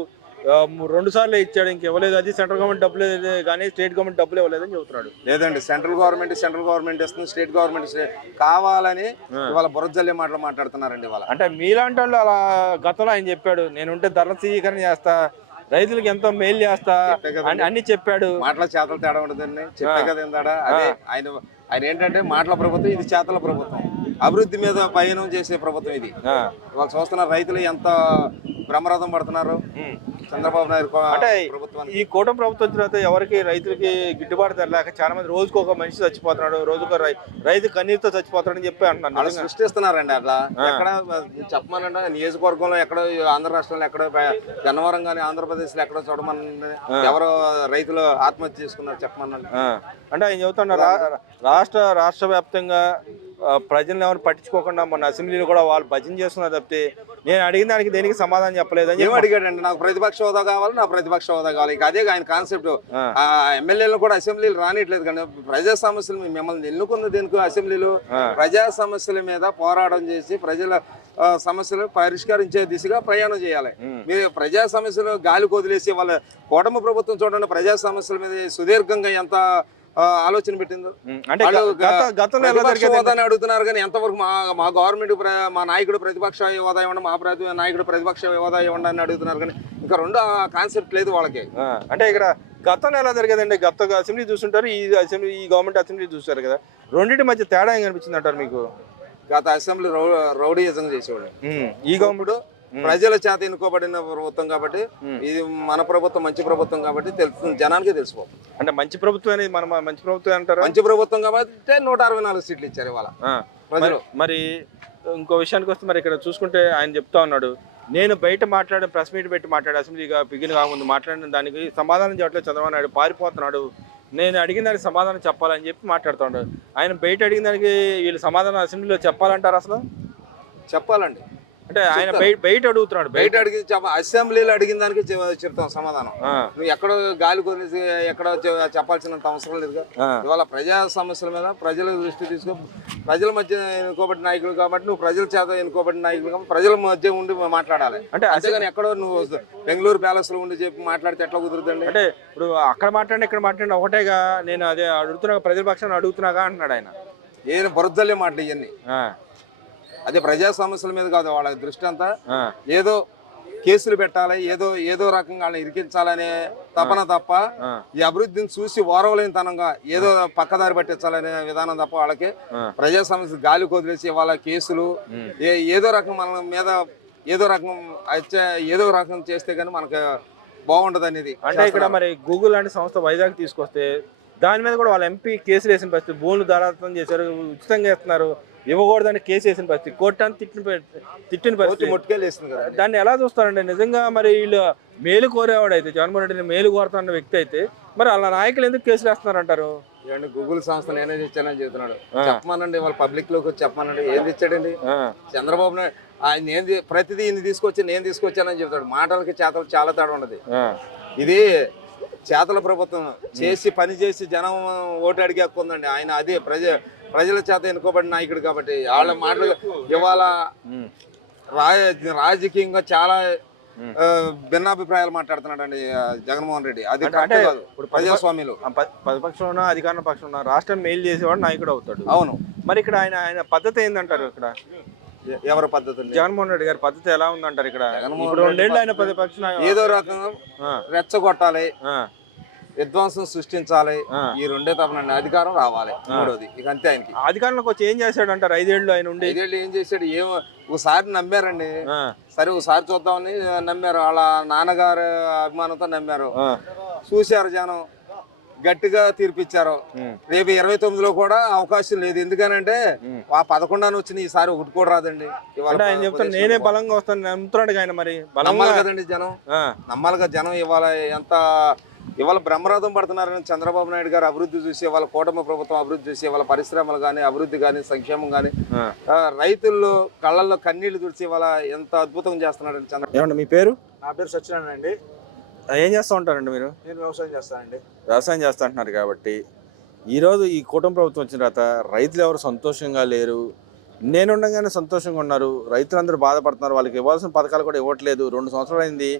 2 సార్లు ఇచ్చాడు, ఇంక ఇవ్వలేదు. అది సెంట్రల్ గవర్నమెంట్ డబ్బులు కానీ స్టేట్ గవర్నమెంట్ డబ్బులు ఇవ్వలేదని చెబుతున్నాడు. లేదండి, సెంట్రల్ గవర్నమెంట్ ఇస్తుంది, స్టేట్ గవర్నమెంట్ కావాలని ఇవాళ బురజల్లే మాటలు మాట్లాడుతున్నారండి ఇవాళ. అంటే మీలాంటి వాళ్ళు అలా గతంలో ఆయన చెప్పాడు, నేనుంటే ధరల స్థిరీకరణ చేస్తా, రైతులకు ఎంతో మేలు చేస్తా అని అన్ని చెప్పాడు. మాటల చేతల తేడా ఉండదండి, చెప్పే కదా ఏందాడా. అదే ఆయన ఏంటంటే మాటల ప్రభుత్వం, ఇది చేతల ప్రభుత్వం. అభివృద్ధి మీద పయనం చేసే ప్రభుత్వం ఇది. వాళ్ళు చూస్తున్న రైతులు ఎంత బ్రహ్మరథం పడుతున్నారు చంద్రబాబు నాయుడు ప్రభుత్వం. ఈ కూటమి ప్రభుత్వం వచ్చిన తర్వాత ఎవరికి రైతులకి గిట్టుబాటు ధర లేక చాలా మంది రోజుకు ఒక మనిషి చచ్చిపోతున్నాడు, రోజుకు రైతు కన్నీరుతో చచ్చిపోతాడని చెప్పి అంటున్నారు. సృష్టిస్తున్నారండి అట్లా. ఎక్కడ చెప్పమనండి, నియోజకవర్గంలో ఎక్కడో, ఆంధ్ర రాష్ట్రంలో ఎక్కడో, గన్నవరం కానీ ఆంధ్రప్రదేశ్ లో ఎక్కడో చూడమని ఎవరో రైతులు ఆత్మహత్య చేసుకున్నారు చెప్పమనండి. అంటే ఆయన చెబుతున్నారు, రాష్ట్ర వ్యాప్తంగా ప్రజలను ఎవరు పట్టించుకోకుండా మొన్న అసెంబ్లీలో కూడా వాళ్ళు భజన చేస్తున్నారు తప్పితే నేను అడిగిన దానికి దేనికి సమాధానం చెప్పలేదని ఏం అడిగాడండి. నాకు ప్రతిపక్ష హోదా కావాలి, నా ప్రతిపక్ష హోదా కావాలి. ఇక అదే ఆయన కాన్సెప్ట్. ఎమ్మెల్యేలు కూడా అసెంబ్లీలు రానిట్లేదు కానీ ప్రజా సమస్యలు మిమ్మల్ని ఎన్నుకున్న దేనికి అసెంబ్లీలో ప్రజా సమస్యల మీద పోరాటం చేసి ప్రజల సమస్యలు పరిష్కరించే దిశగా ప్రయాణం చేయాలి. మీరు ప్రజా సమస్యలు గాలి కొదిలేసి వాళ్ళ కూటమి ప్రభుత్వం చూడండి, ప్రజా సమస్యల మీద సుదీర్ఘంగా ఎంత ఆలోచన పెట్టిందో. అడుగుతున్నారు కానీ ఎంతవరకు మా గవర్నమెంట్ మా నాయకుడు ప్రతిపక్ష హోదా ఇవ్వండి, మా నాయకుడు ప్రతిపక్ష హోదా ఇవ్వండి అని అడుగుతున్నారు కానీ ఇంకా రెండో కాన్సెప్ట్ లేదు వాళ్ళకి. అంటే ఇక్కడ గతంలో ఎలా జరిగేదండి, గత అసెంబ్లీ చూస్తుంటారు, ఈ గవర్నమెంట్ అసెంబ్లీ చూస్తారు కదా, రెండింటి మధ్య తేడా ఏం కనిపించింది అంటారు మీకు? గత అసెంబ్లీ రౌడీయిజం చేసేవాడు, ఈ గవర్నమెంట్ ప్రజల చేత ఎన్నుకోబడిన ప్రభుత్వం కాబట్టి ఇది మన ప్రభుత్వం మంచి ప్రభుత్వం కాబట్టి తెలుస్తుంది, జనానికి తెలిసిపోతుంది. అంటే మంచి ప్రభుత్వం అనేది మన మంచి ప్రభుత్వం అంటారు. మంచి ప్రభుత్వం కాబట్టి 164 సీట్లు ఇచ్చారు ఇవాళ ప్రజలు. మరి ఇంకో విషయానికి వస్తే మరి ఇక్కడ చూసుకుంటే ఆయన చెప్తా ఉన్నాడు, నేను బయట మాట్లాడిన ప్రెస్ మీట్ పెట్టి మాట్లాడే అసెంబ్లీగా బిగిన్ కాకముందు మాట్లాడిన దానికి సమాధానం చెప్పట్లేదు చంద్రబాబు నాయుడు, పారిపోతున్నాడు, నేను అడిగిన దానికి సమాధానం చెప్పాలని చెప్పి మాట్లాడుతున్నాడు. ఆయన బయట అడిగిన దానికి వీళ్ళు సమాధానం అసెంబ్లీలో చెప్పాలంటారు అసలు? చెప్పాలండి. అంటే ఆయన బయట అడుగుతున్నాడు, బయట అడిగి అసెంబ్లీలో అడిగిన దానికి చెప్తాం సమాధానం. నువ్వు ఎక్కడో గాలి కొనేసి ఎక్కడో చెప్పాల్సినంత అవసరం లేదుగా. ఇవాళ ప్రజా సమస్యల మీద ప్రజల దృష్టి తీసుకో, ప్రజల మధ్య ఎన్నుకోబడిన నాయకులు కాబట్టి నువ్వు ప్రజల చేత ఎన్నుకోబడిన నాయకులు కాబట్టి ప్రజల మధ్య ఉండి మాట్లాడాలి. అంటే అంతేగాని ఎక్కడో నువ్వు బెంగళూరు ప్యాలెస్ లో ఉండి చెప్పి మాట్లాడితే ఎట్లా కుదురుతుంది? అంటే ఇప్పుడు అక్కడ మాట్లాడి ఇక్కడ మాట్లాడిన ఒకటేగా, నేను అదే అడుగుతున్నా, ప్రజల పక్షాన్ని అడుగుతున్నాగా అంటున్నాడు ఆయన. ఏం బురదలే మాటలు ఇవన్నీ. అదే ప్రజా సమస్యల మీద కాదు వాళ్ళ దృష్టి అంతా, ఏదో కేసులు పెట్టాలి, ఏదో రకంగా వాళ్ళని ఇరికించాలనే తపన తప్ప ఈ అభివృద్ధిని చూసి ఓరవలేనితనంగా ఏదో పక్కదారి పట్టించాలనే విధానం తప్ప వాళ్ళకి ప్రజా సమస్యలు గాలి కొదిలేసి వాళ్ళ కేసులు ఏదో రకం మన మీద ఏదో రకం చేస్తే గానీ మనకు బాగుండదు అనేది. అంటే ఇక్కడ మరి గూగుల్ లాంటి సంస్థ వైజాగ్ తీసుకొస్తే దాని మీద కూడా వాళ్ళ ఎంపీ కేసులు వేసిన పరిస్థితి, భూములు ధారాదత్తం చేశారు, ఉచితంగా ఇస్తున్నారు, ఇవ్వకూడదని కేసు వేసిన పరిస్థితి, కోర్టు అని తిట్టిన పరిస్థితి. ముట్టుకెళ్ళేసింది కదా. దాన్ని ఎలా చూస్తారండి? నిజంగా మరి వీళ్ళు మేలు కోరేవాడు అయితే, జగన్మోహన్ రెడ్డిని మేలు కోరుతున్న వ్యక్తి అయితే, మరి వాళ్ళ నాయకులు ఎందుకు కేసులు వేస్తున్నారంటారు? ఇవ్వండి, గూగుల్ సంస్థ నేనే ఇచ్చానని చెబుతున్నాడు. చెప్పమనండి, వాళ్ళ పబ్లిక్ లోకి వచ్చి చెప్పమనండి. ఏం ఇచ్చాడండి చంద్రబాబు నాయుడు? ఆయన ప్రతిదీ ఇన్ని నేను తీసుకొచ్చానని చెప్తాడు. మాటలకి చేతలు చాలా తేడా ఉన్నది. ఇది చేతల ప్రభుత్వం చేసి పని చేసి జనం ఓటు అడిగే హక్కు ఉందండి. ఆయన అదే ప్రజల చేత ఎన్నుకోబడిన నాయకుడు కాబట్టి వాళ్ళ మాటలు ఇవాళ రాజకీయంగా చాలా భిన్నాభిప్రాయాలు మాట్లాడుతున్నాడు అండి జగన్మోహన్ రెడ్డి. అది కరెక్ట్ కాదు. ఇప్పుడు ప్రజాస్వామ్యంలో ప్రతిపక్షంలో అధికార పక్షంలో రాష్ట్రం మెయిల్ చేసేవాడు నాయకుడు అవుతాడు. అవును. మరి ఇక్కడ ఆయన పద్ధతి ఏందంటారు? ఇక్కడ ఎవరి పద్ధతి? జగన్మోహన్ రెడ్డి గారి పద్ధతి ఎలా ఉందంటారు? ఇక్కడ ఇప్పుడు 2 ఏళ్ళు ఆయన ప్రతిపక్షం ఏదో రకంగా రెచ్చగొట్టాలి, విధ్వంసం సృష్టించాలి, ఈ రెండే తప్పనండి. అధికారం రావాలి మూడోది. ఇక అంతే. ఆయనకి అధికారంలోకి వచ్చి ఏం చేశాడు అంటారు? 5 ఏళ్ళు ఆయన ఉండి 5 ఏళ్ళు ఏం చేశాడు? ఒకసారి నమ్మారండి. సరే ఒకసారి చూద్దామని నమ్మారు. వాళ్ళ నాన్నగారు అభిమానంతో నమ్మారు. చూశారు జనం, గట్టిగా తీర్పిచ్చారు. రేపు 29లో కూడా అవకాశం లేదు. ఎందుకనంటే ఆ 11 వచ్చిన ఈసారి ఒకటి కూడా రాదండి. ఆయన చెప్తాను నేనే బలంగా వస్తాను నమ్ముతున్నాడు ఆయన. మరి నమ్మాలి కదండి జనం, నమ్మాలి కదా జనం. ఇవాళ బ్రహ్మరథం పడుతున్నారని చంద్రబాబు నాయుడు గారు అభివృద్ధి చూసి, వాళ్ళ కూటమి ప్రభుత్వం అభివృద్ధి చూసి, వాళ్ళ పరిశ్రమలు కానీ, అభివృద్ధి కానీ, సంక్షేమం కానీ, రైతుల్లో కళ్ళల్లో కన్నీళ్లు తుడిచి ఇవాళ ఎంత అద్భుతం చేస్తున్నారండి చంద్రబాబు. మీ పేరు? నా పేరు సత్యనారాయణ అండి. ఏం చేస్తూ ఉంటారండి మీరు? నేను వ్యవసాయం చేస్తానండి. వ్యవసాయం చేస్తా అంటున్నారు కాబట్టి ఈరోజు ఈ కూటమి ప్రభుత్వం వచ్చిన తర్వాత రైతులు ఎవరు సంతోషంగా లేరు, నేనుండగానే సంతోషంగా ఉన్నారు, రైతులందరూ బాధపడుతున్నారు, వాళ్ళకి ఇవ్వాల్సిన పథకాలు కూడా ఇవ్వట్లేదు. 2 సంవత్సరాలు అయింది,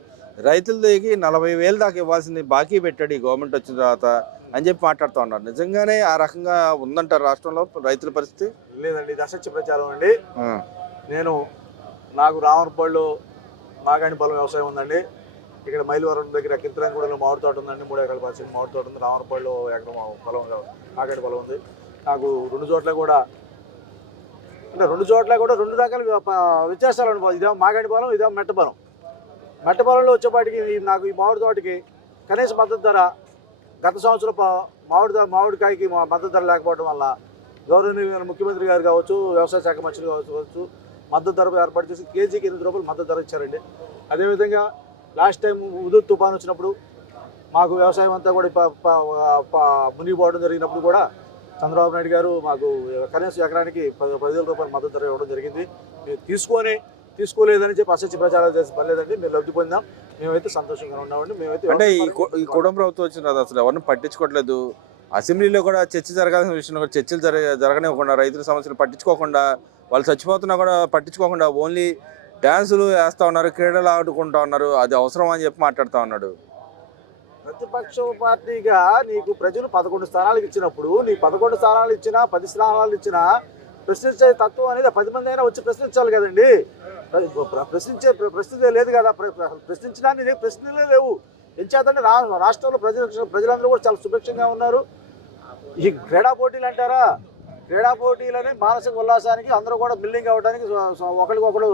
రైతుల దగ్గరికి 40,000 దాకా ఇవ్వాల్సింది బాకీ పెట్టాడు ఈ గవర్నమెంట్ వచ్చిన తర్వాత అని చెప్పి మాట్లాడుతూ ఉన్నారు. నిజంగానే ఆ రకంగా ఉందంటారు రాష్ట్రంలో రైతుల పరిస్థితి? లేదండి, ఇది అసత్య ప్రచారం అండి. నాకు రామరపల్లిలో మాగాణి పొలం వ్యవసాయం ఉందండి. ఇక్కడ మైలవరం దగ్గర కింతరంగూడలో మామిడి తోట ఉందండి. 3 ఎకరాల పరిస్థితి మామిడి తోట ఉంది. రామరపల్లిలో ఎకరం పొలం మాగాణి పొలం ఉంది. నాకు 2 చోట్ల కూడా 2 రకాల వ్యత్యాసాలు అనుభవం. ఇదేమో మాగాణి పొలం, ఇదేమో మెట్ట పొలం. మెట్ట పొలంలో వచ్చేపాటికి నాకు ఈ మామిడి తోటకి కనీస మద్దతు ధర గత సంవత్సరం మామిడికాయకి మద్దతు ధర లేకపోవడం వల్ల గౌరవనీయ ముఖ్యమంత్రి గారు కావచ్చు, వ్యవసాయ శాఖ మంత్రులు కావచ్చు, మద్దతు ధర ఏర్పాటు చేసి కేజీకి 8 రూపాయలు మద్దతు ధర ఇచ్చారండి. అదేవిధంగా లాస్ట్ టైం ఉదూ తుఫాను వచ్చినప్పుడు మాకు వ్యవసాయం అంతా కూడా మునిగిపోవడం జరిగినప్పుడు కూడా చంద్రబాబు నాయుడు గారు మాకు కనీసం ఎకరానికి 10,000 రూపాయలు మద్దతు ధర ఇవ్వడం జరిగింది. మేము తీసుకోలేదని చెప్పి అసత్య ప్రచారాలు చేసి పర్లేదండి. మేము లబ్ధి పొందాం. మేమైతే సంతోషంగా ఉన్నామండి. మేమైతే అంటే ఈ కుటుంబ ప్రభుత్వం వచ్చిన తర్వాత అసలు ఎవరిని పట్టించుకోవట్లేదు. అసెంబ్లీలో కూడా చర్చ జరగాల్సిన విషయంలో కూడా చర్చలు జరగనివ్వకుండా, రైతుల సమస్యలు పట్టించుకోకుండా, వాళ్ళు చచ్చిపోతున్నా కూడా పట్టించుకోకుండా ఓన్లీ డ్యాన్సులు వేస్తూ ఉన్నారు, క్రీడలు ఆడుకుంటూ ఉన్నారు. అది అవసరం అని చెప్పి మాట్లాడుతూ ఉన్నాడు. ప్రతిపక్ష పార్టీగా నీకు ప్రజలు 11 స్థానాలకు ఇచ్చినప్పుడు, నీ 11 స్థానాలు ఇచ్చినా 10 స్థానాలు ఇచ్చినా ప్రశ్నించే తత్వం అనేది 10 మంది అయినా వచ్చి ప్రశ్నించాలి కదండి. ప్రశ్నించే లేదు కదా. ప్రశ్నించడానికి ప్రశ్నలే లేవు. ఎంచేతంటే రాష్ట్రంలో ప్రజలందరూ కూడా చాలా సుభిక్షంగా ఉన్నారు. ఈ క్రీడా పోటీలు అంటారా, క్రీడా పోటీలని మానసిక ఉల్లాసానికి అందరూ కూడా బిల్డింగ్ అవ్వడానికి, ఒకరికొకరు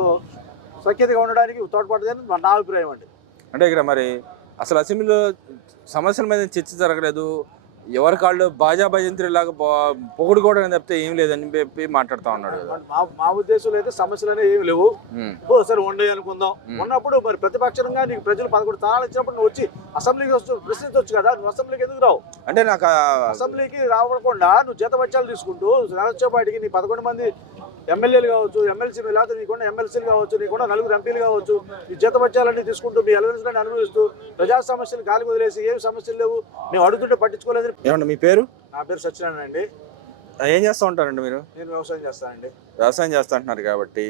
సఖ్యతగా ఉండడానికి తోడ్పడుతుందని నా అభిప్రాయం అండి. అంటే ఇక్కడ మరి అసలు అసెంబ్లీలో సమస్యల మీద చర్చ జరగలేదు. ఎవరి కాళ్ళు బాజా భజంత్రిలాగా పొగుడుకోవడం తప్పితే ఏం లేదని చెప్పి మాట్లాడుతూ ఉన్నాడు. మా ఉద్దేశంలో అయితే సమస్యలు అనేవి ఏమి లేవు. సరే ఉండే అనుకుందాం. ఉన్నప్పుడు మరి ప్రతిపక్షంగా నీకు ప్రజలు 11 స్థానాలు ఇచ్చినప్పుడు నువ్వు వచ్చి అసెంబ్లీకి ప్రశ్నించవచ్చు కదా. నువ్వు అసెంబ్లీకి ఎందుకు రావు? అంటే నాకు అసెంబ్లీకి రావకుండా నువ్వు జీతబత్యాలు తీసుకుంటూ వచ్చేపాటికి నీ 11 మంది ఎమ్మెల్యేలు కావచ్చు, ఎమ్మెల్సీలు, లేకపోతే నీకున్న ఎమ్మెల్సీలు కావచ్చు, నీకున్న 4 ఎంపీలు కావచ్చు, ఈ జీతబత్యాలన్నీ తీసుకుంటూ మీ ఎలవెన్స్లను అనుభవిస్తూ ప్రజా సమస్యలు గాలి వదిలేసి ఏమి సమస్యలు లేవు, మేము అడుగుతుంటే పట్టించుకోలేదు. ఏమండి మీ పేరు? నా పేరు సత్యనారాయణ అండి. ఏం చేస్తూ ఉంటారండి మీరు? నేను వ్యవసాయం చేస్తానండి. వ్యవసాయం చేస్తా అంటున్నారు కాబట్టి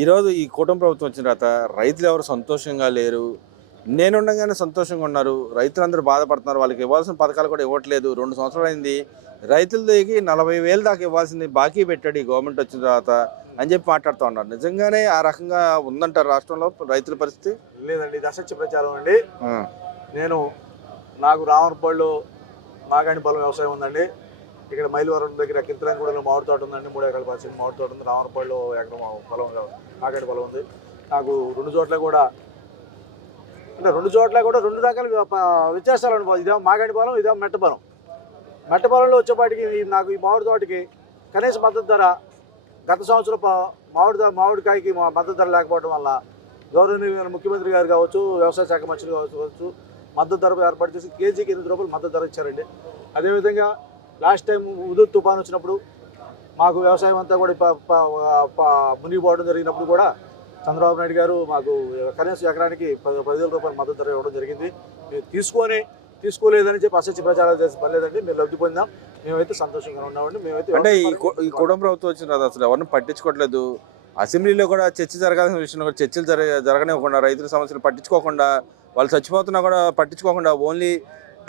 ఈరోజు ఈ కూటమి ప్రభుత్వం వచ్చిన తర్వాత రైతులు ఎవరు సంతోషంగా లేరు, నేనుండగానే సంతోషంగా ఉన్నారు, రైతులందరూ బాధపడుతున్నారు, వాళ్ళకి ఇవ్వాల్సిన పథకాలు కూడా ఇవ్వట్లేదు. 2 సంవత్సరాలు అయింది, రైతుల దగ్గరికి 40,000 దాకా ఇవ్వాల్సింది బాకీ పెట్టాడు ఈ గవర్నమెంట్ వచ్చిన తర్వాత అని చెప్పి మాట్లాడుతూ ఉన్నారు. నిజంగానే ఆ రకంగా ఉందంటారు రాష్ట్రంలో రైతుల పరిస్థితి? లేదండి, ఇది అసత్య ప్రచారం అండి. నాకు రామరపల్లిలో మాగాణి పొలం వ్యవసాయం ఉందండి. ఇక్కడ మైలవరం దగ్గర కింతరంగూడలో మామిడి తోట ఉందండి. 3 ఎకరాల పరిస్థితి మామిడి తోట ఉంది. రామరపల్లిలో ఎకరం పొలం మాగాణి పొలం ఉంది. నాకు 2 చోట్ల కూడా 2 రకాల వ్యత్యాసాలు అనుభవం. ఇదేమో మాగాణి పొలం, ఇదేమో మెట్ట పొలం. మెట్టపాలెంలో వచ్చేపాటికి నాకు ఈ మామిడి తోటకి కనీస మద్దతు ధర గత సంవత్సరం మామిడికాయకి మద్దతు ధర లేకపోవడం వల్ల గౌరవనీయులైన ముఖ్యమంత్రి గారు కావచ్చు, వ్యవసాయ శాఖ మంత్రులు కావచ్చు మద్దతు ధర ఏర్పాటు చేసి కేజీకి 8 రూపాయలు మద్దతు ధర ఇచ్చారండి. అదేవిధంగా లాస్ట్ టైం ఉదూత్ తుఫాను వచ్చినప్పుడు మాకు వ్యవసాయం అంతా కూడా మునిగిపోవడం జరిగినప్పుడు కూడా చంద్రబాబు నాయుడు గారు మాకు కనీసం ఎకరానికి 10,000 రూపాయలు మద్దతు ధర ఇవ్వడం జరిగింది. మేము తీసుకోలేదని చెప్పి అసత్య ప్రచారాలు చేసి పర్లేదండి, మేము లబ్ధి పొందాం, మేమైతే సంతోషంగా ఉన్నామండి. మేమైతే అంటే ఈ కుటుంబ ప్రభుత్వం వచ్చిన తర్వాత అసలు ఎవరిని పట్టించుకోవట్లేదు. అసెంబ్లీలో కూడా చర్చ జరగాల్సిన విషయంలో కూడా చర్చలు జరగనివ్వకుండా, రైతుల సమస్యలు పట్టించుకోకుండా, వాళ్ళు చచ్చిపోతున్నా కూడా పట్టించుకోకుండా ఓన్లీ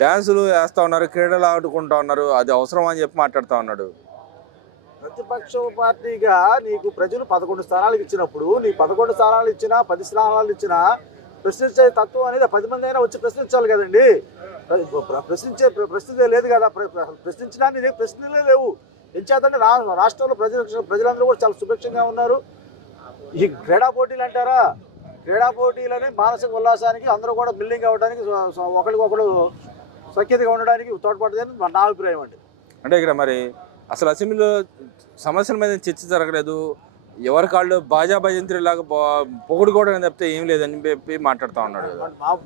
డ్యాన్సులు వేస్తూ ఉన్నారు, క్రీడలు ఆడుకుంటా ఉన్నారు. అది అవసరం అని చెప్పి మాట్లాడుతూ ఉన్నాడు. ప్రతిపక్ష పార్టీగా నీకు ప్రజలు 11 స్థానాలకు ఇచ్చినప్పుడు నీ 11 స్థానాలు ఇచ్చినా 10 స్థానాలు ఇచ్చినా ప్రశ్నించే తత్వం అనేది 10 మంది అయినా వచ్చి ప్రశ్నించాలి కదండి. ప్రశ్నించే లేదు కదా, ప్రశ్నించడానికి ప్రశ్నలే లేవు. ఎంచేతంటే రాష్ట్రంలో ప్రజలందరూ కూడా చాలా సుభిక్షంగా ఉన్నారు. ఈ క్రీడా పోటీలు అంటారా, క్రీడా పోటీలని మానసిక ఉల్లాసానికి అందరూ కూడా బిల్డింగ్ అవ్వడానికి ఒకరికొకరు సఖ్యతగా ఉండడానికి తోడ్పడుతుందని నా అభిప్రాయం అండి. అంటే ఇక్కడ మరి అసలు అసెంబ్లీలో సమస్యల మీద చర్చ జరగలేదు, ఎవరి కాళ్ళు బాజా భజంత్రిలాగా పొగుడుకోవడం తప్పితే ఏం లేదని చెప్పి మాట్లాడుతూ ఉన్నాడు.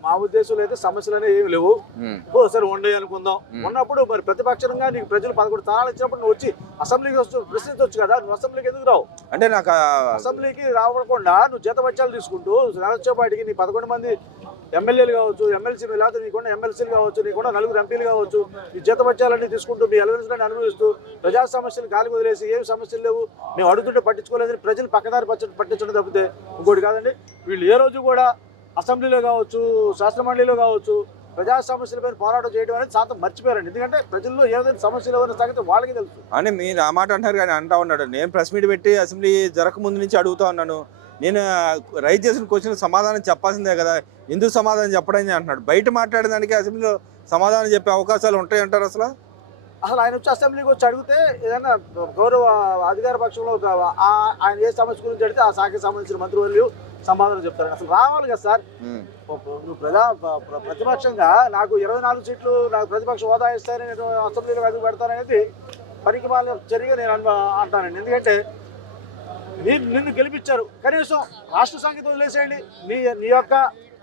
మా ఉద్దేశంలో అయితే సమస్యలు అనేవి ఏమి లేవు. సరే ఉండే అనుకుందాం. ఉన్నప్పుడు మరి ప్రతిపక్షంగా నీకు ప్రజలు 11 స్థానాలు ఇచ్చినప్పుడు నువ్వు వచ్చి అసెంబ్లీకి ప్రశ్నించవచ్చు కదా, నువ్వు అసెంబ్లీకి ఎందుకు రావు? అంటే నాకు అసెంబ్లీకి రావకుండా నువ్వు జీతబత్యాలు తీసుకుంటూ వచ్చేపాటికి నీ 11 మంది ఎమ్మెల్యేలు కావచ్చు, ఎమ్మెల్సీలు, లేకపోతే నీకున్న ఎమ్మెల్సీలు కావచ్చు, నీకున్న 4 ఎంపీలు కావచ్చు, ఈ జీతబత్యాలన్నీ తీసుకుంటూ మీ ఎలవెన్స్లని అనుభవిస్తూ ప్రజా సమస్యలు గాలి వదిలేసి ఏమి సమస్యలు లేవు, మేము అడుగుతుంటే పట్టించుకోలేదని ప్రజలు పక్కదారి పట్టించడం తప్పితే ఇంకోటి కాదండి. వీళ్ళు ఏ రోజు కూడా అసెంబ్లీలో కావచ్చు, శాసనమండలిలో కావచ్చు ప్రజా సమస్యలపై పోరాటం చేయడం అనేది శాతం మర్చిపోయారండి. ఎందుకంటే ప్రజల్లో ఏదైనా సమస్యలు ఏమైనా సంగతి వాళ్ళకి తెలుసు. అని మీరు ఆ మాట అంటారు కానీ అంటా ఉన్నాడు. నేను ప్రెస్ మీట్ పెట్టి అసెంబ్లీ జరగకముందు నుంచి అడుగుతా ఉన్నాను, నేను రైతు చేసిన క్వశ్చన్ సమాధానం చెప్పాల్సిందే కదా, ఎందుకు సమాధానం చెప్పడని అంటున్నాడు. బయట మాట్లాడడానికి అసెంబ్లీలో సమాధానం చెప్పే అవకాశాలు ఉంటాయంటారు అసలు? ఆయన వచ్చి అసెంబ్లీకి వచ్చి అడిగితే ఏదైనా గౌరవ అధికార పక్షంలో ఆయన ఏ సమస్య గురించి అడిగితే ఆ శాఖకి సంబంధించిన మంత్రివర్యులు సమాధానం చెప్తారు. అసలు రావాలి కదా సార్. నువ్వు ప్రతిపక్షంగా నాకు 24 సీట్లు నాకు ప్రతిపక్ష హోదా ఇస్తారని నేను అసెంబ్లీలో అడుగు పెడతాననేది పనికి మాలిన చర్యగా నేను అంటానండి. ఎందుకంటే నిన్ను గెలిపించారు, కనీసం రాష్ట్ర సంగీతం వదిలేసేయండి. నీ యొక్క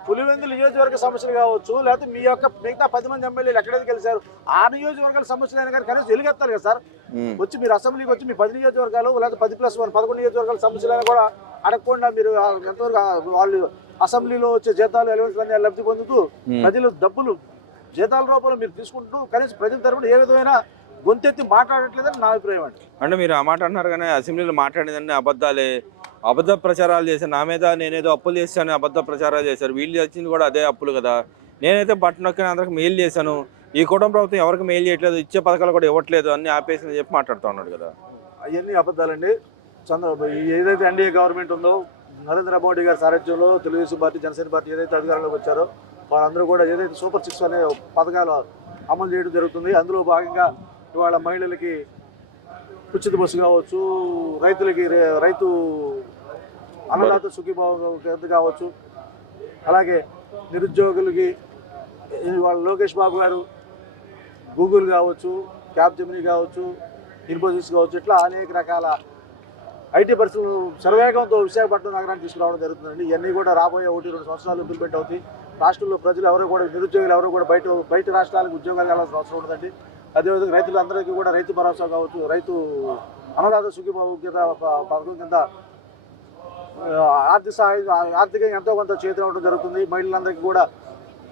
పులివెందుల నియోజకవర్గ సమస్యలు కావచ్చు, లేకపోతే మీ యొక్క మిగతా 10 మంది ఎమ్మెల్యేలు ఎక్కడైతే గెలిచారు ఆ నియోజకవర్గాల సమస్యలు అయినా కానీ కనీసం వెలుగెత్తారు కదా సార్. వచ్చి మీరు అసెంబ్లీకి వచ్చి మీ 10 నియోజకవర్గాలు లేకపోతే 10+1 11 నియోజకవర్గాల సమస్యలైనా కూడా అడగకుండా మీరు ఎంతవరకు వాళ్ళు అసెంబ్లీలో వచ్చే జీతాలు ఎలవెన్స్లన్నీ లబ్ధి పొందుతూ ప్రజలు డబ్బులు జీతాల రూపంలో మీరు తీసుకుంటూ కనీసం ప్రజల తరపున ఏ విధమైన గొంతెత్తి మాట్లాడట్లేదని నా అభిప్రాయం అండి. అంటే మీరు ఆ మాట అన్నారు కానీ అసెంబ్లీలో మాట్లాడేదాన్ని అబద్ధాలే, అబద్ధ ప్రచారాలు చేశారు. నా మీద నేనేదో అప్పులు చేశాను, అబద్ధ ప్రచారాలు చేశారు. వీళ్ళు వచ్చింది కూడా అదే అప్పులు కదా. నేనైతే బట్టన్ నొక్కిన అందరికి మెయిల్ చేశాను, ఈ కుటుంబ ప్రభుత్వం ఎవరికి మెయిల్ చేయట్లేదు, ఇచ్చే పథకాలు కూడా ఇవ్వట్లేదు, అన్ని ఆపేసి చెప్పి మాట్లాడుతూ ఉన్నాడు కదా. అవన్నీ అబద్ధాలండి. ఏదైతే ఎన్డీఏ గవర్నమెంట్ ఉందో, నరేంద్ర మోడీ గారి సారథ్యంలో తెలుగుదేశం పార్టీ, జనసేన పార్టీ ఏదైతే అధికారంలోకి వచ్చారో వాళ్ళందరూ కూడా ఏదైతే సూపర్ 6 అనే పథకాలు అమలు చేయడం జరుగుతుంది. అందులో భాగంగా ఇవాళ మహిళలకి ఉచిత బస్సు కావచ్చు, రైతులకి రైతు అన్నదాత సుఖీభావం కావచ్చు, అలాగే నిరుద్యోగులకి వాళ్ళ లోకేష్ బాబు గారు గూగుల్ కావచ్చు, క్యాప్జెమినీ కావచ్చు, ఇన్ఫోసిస్ కావచ్చు, ఇట్లా అనేక రకాల ఐటీ పరిశ్రమలు శరవేగంతో విశాఖపట్నం నగరాన్ని తీసుకురావడం జరుగుతుందండి. ఇవన్నీ కూడా రాబోయే 1-2 సంవత్సరాలు ఇంప్లిమెంట్ అవుతాయి. రాష్ట్రంలో ప్రజలు ఎవరు కూడా నిరుద్యోగులు ఎవరు కూడా బయట రాష్ట్రాలకు ఉద్యోగాలు వెళ్ళాల్సిన అవసరం ఉండదండి. అదేవిధంగా రైతులందరికీ కూడా రైతు భరోసా కావచ్చు, రైతు అన్నదాత సుఖీభావం పథకం కింద ఆర్థికంగా ఎంతో కొంత చేతి అవ్వడం జరుగుతుంది. మహిళలందరికీ కూడా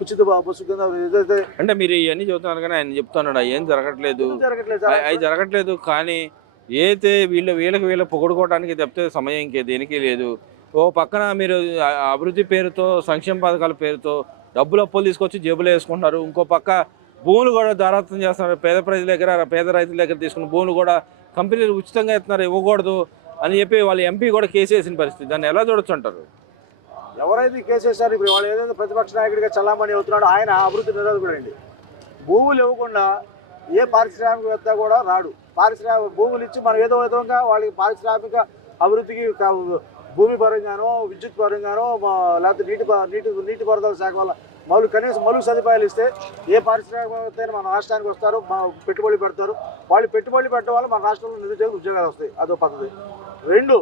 ఉచిత బస్సు కింద ఏదైతే. అంటే మీరు ఇవన్నీ చెబుతున్నారు కానీ ఆయన చెప్తున్నాడు ఏం జరగట్లేదు, అవి జరగట్లేదు. కానీ అయితే వీళ్ళకి పొగడుకోవడానికి తప్పితే సమయం ఇంకే దేనికి లేదు. ఓ పక్కన మీరు అభివృద్ధి పేరుతో, సంక్షేమ పథకాల పేరుతో డబ్బులు అప్పులు తీసుకొచ్చి జేబులో వేసుకుంటున్నారు. ఇంకో పక్క భూములు కూడా దారాత్వం చేస్తున్నారు. పేద ప్రజల దగ్గర, పేద రైతుల దగ్గర తీసుకున్న భూములు కూడా కంపెనీలు ఉచితంగా ఇస్తున్నారు, ఇవ్వకూడదు అని చెప్పి వాళ్ళ ఎంపీ కూడా కేసు వేసిన పరిస్థితి. దాన్ని ఎలా చూడొచ్చు అంటారు? ఎవరైతే కేసు వేశారు, ఇప్పుడు వాళ్ళు ఏదైతే ప్రతిపక్ష నాయకుడిగా చల్లామణి అవుతున్నాడో ఆయన అభివృద్ధి నిరోధకుడు అండి. భూములు ఇవ్వకుండా ఏ పారిశ్రామికవేత్త కూడా రాడు. భూములు ఇచ్చి మనం ఏదో విధంగా వాళ్ళకి పారిశ్రామిక అభివృద్ధికి భూమి పరంగానో, విద్యుత్ పరంగానో, లేకపోతే నీటిపారుదల శాఖ వల్ల కనీసం మౌలిక సదుపాయాలు ఇస్తే ఏ పారిశ్రామికవేత్త మన రాష్ట్రానికి వస్తారు, పెట్టుబడి పెడతారు. వాళ్ళు పెట్టుబడి పెట్టడం వల్ల మన రాష్ట్రంలో నిరుద్యోగ ఉద్యోగాలు వస్తాయి. అదో పద్ధతి. 2,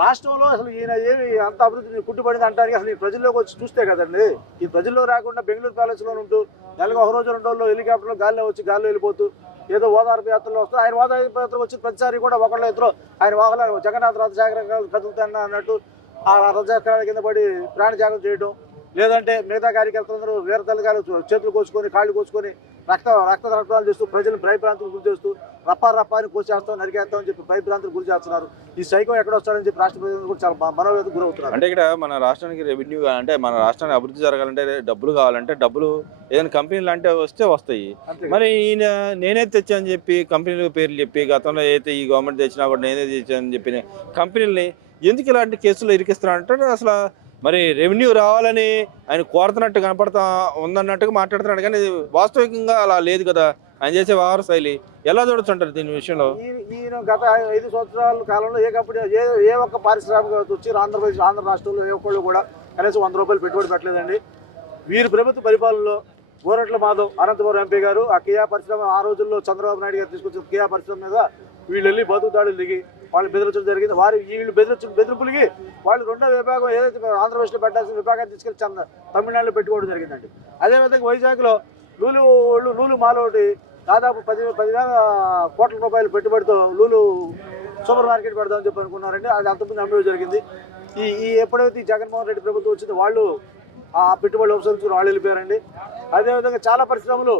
రాష్ట్రంలో అసలు ఈయన ఏమి అంత అభివృద్ధి కుట్టుబడింది అంటానికి అసలు ఈ ప్రజల్లోకి వచ్చి చూస్తే కదండి. ఈ ప్రజల్లో రాకుండా బెంగళూరు ప్యాలెస్లో ఉంటూ నెలకు ఒక రోజు 2 రోజుల్లో హెలికాప్టర్లో గాల్లో వచ్చి గాల్లో వెళ్ళిపోతూ ఏదో ఓదార్పు యాత్రలో వస్తారు. ఆయన ఓదార్పు యాత్ర వచ్చి ప్రతిసారి కూడా ఒకళ్ళ ఇద్దరు ఆయన వాహనాలు జగన్నాథ రథచక్రాలు కదులుతాను అన్నట్టు ఆ రథచక్రాల కింద పడి ప్రాణత్యాగం చేయడం, లేదంటే మిగతా కార్యకర్తలందరూ వీర తల్లిగారు చేతులు కోసుకొని కాళ్ళు కోసుకొని రక్తాలు చేస్తూ ప్రజలను భయభ్రాంతులకు గురి చేస్తూ రప్పాని కోసేస్తాం నరికేస్తాం అని చెప్పి భయభ్రాంతులకు గురి చేస్తున్నారు. ఈ సైకో ఎక్కడ వస్తారని చెప్పి రాష్ట్ర ప్రజలు కూడా చాలా మనోవేదనకు గురవుతున్నారు. అంటే ఇక్కడ మన రాష్ట్రానికి రెవెన్యూ అంటే మన రాష్ట్రానికి అభివృద్ధి జరగాలంటే డబ్బులు కావాలంటే డబ్బులు ఏదైనా కంపెనీలు అంటే వస్తాయి. మరి ఈయన నేనే తెచ్చానని చెప్పి కంపెనీల పేర్లు చెప్పి గతంలో ఏదైతే ఈ గవర్నమెంట్ తెచ్చినా కూడా నేనే తెచ్చానని చెప్పి కంపెనీలని ఎందుకు ఇలాంటి కేసులు ఇరికిస్తున్నారంటే అసలు మరి రెవెన్యూ రావాలని ఆయన కోరుతున్నట్టు కనపడతా ఉందన్నట్టుగా మాట్లాడుతున్నాడు, కానీ వాస్తవికంగా అలా లేదు కదా ఆయన చేసే వ్యవహార శైలి. ఎలా చూడొచ్చుంటారు దీని విషయంలో? ఈయన గత 5 సంవత్సరాల కాలంలో ఏ ఒక్క పారిశ్రామికవేత్త వచ్చి ఆంధ్ర రాష్ట్రంలో ఏ ఒక్కళ్ళు కూడా కనీసం 100 రూపాయలు పెట్టుబడి పెట్టలేదండి. వీరి ప్రభుత్వ పరిపాలనలో గోరట్ల మాధవ్ అనంతపురం ఎంపీ గారు ఆ కియా పరిశ్రమ ఆ రోజుల్లో చంద్రబాబు నాయుడు గారు తీసుకొచ్చిన కియా పరిశ్రమ మీద వీళ్ళు వెళ్ళి బతుకుదాడులు దిగి వాళ్ళు బెదిరించడం జరిగింది. వీళ్ళు బెదిరింపులకి వాళ్ళు 2వ విభాగం ఏదైతే ఆంధ్రప్రదేశ్లో పెట్టాల్సిన విభాగాన్ని తీసుకెళ్ళి తమిళనాడులో పెట్టుకోవడం జరిగిందండి. అదేవిధంగా వైజాగ్లో లూలు మాల్ ఒకటి దాదాపు 10,000 కోట్ల రూపాయలు పెట్టుబడితో లూలు సూపర్ మార్కెట్ పెడదామని చెప్పి అనుకున్నారండి. అది అంతకుముందు అమ్మేది జరిగింది. ఎప్పుడైతే ఈ జగన్మోహన్ రెడ్డి ప్రభుత్వం వచ్చిందో వాళ్ళు ఆ పెట్టుబడులు ఉపసంహరించుకుని వాళ్ళు వెళ్ళిపోయారండి. అదేవిధంగా చాలా పరిశ్రమలు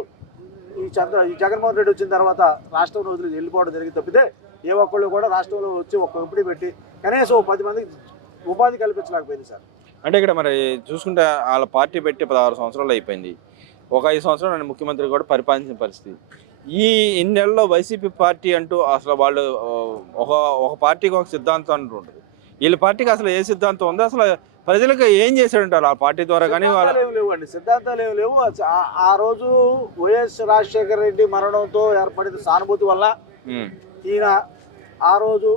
ఈ జగన్మోహన్ రెడ్డి వచ్చిన తర్వాత రాష్ట్రంలో వదిలి వెళ్ళిపోవడం జరిగింది తప్పితే ఏ ఒక్కళ్ళు కూడా రాష్ట్రంలో వచ్చి ఒక కంపెనీ పెట్టి కనీసం 10 మందికి ఉపాధి కల్పించలేకపోయింది సార్. అంటే ఇక్కడ మరి చూసుకుంటే వాళ్ళ పార్టీ పెట్టి 16 సంవత్సరాలు అయిపోయింది. ఒక 5 సంవత్సరాలు ఆయన ముఖ్యమంత్రి కూడా పరిపాలించిన పరిస్థితి. ఈ ఇన్ని నెలల్లో వైసీపీ పార్టీ అంటూ అసలు వాళ్ళు ఒక పార్టీకి ఒక సిద్ధాంతం అంటూ ఉంటుంది. వీళ్ళ పార్టీకి అసలు ఏ సిద్ధాంతం ఉందో, అసలు ప్రజలకు ఏం చేశాడంటారు ఆ పార్టీ ద్వారా? కానీ లేవండి, సిద్ధాంతాలు ఏమి లేవు. ఆ రోజు వైఎస్ రాజశేఖర రెడ్డి మరణంతో ఏర్పడిన సానుభూతి వల్ల ఈయన ఆ రోజు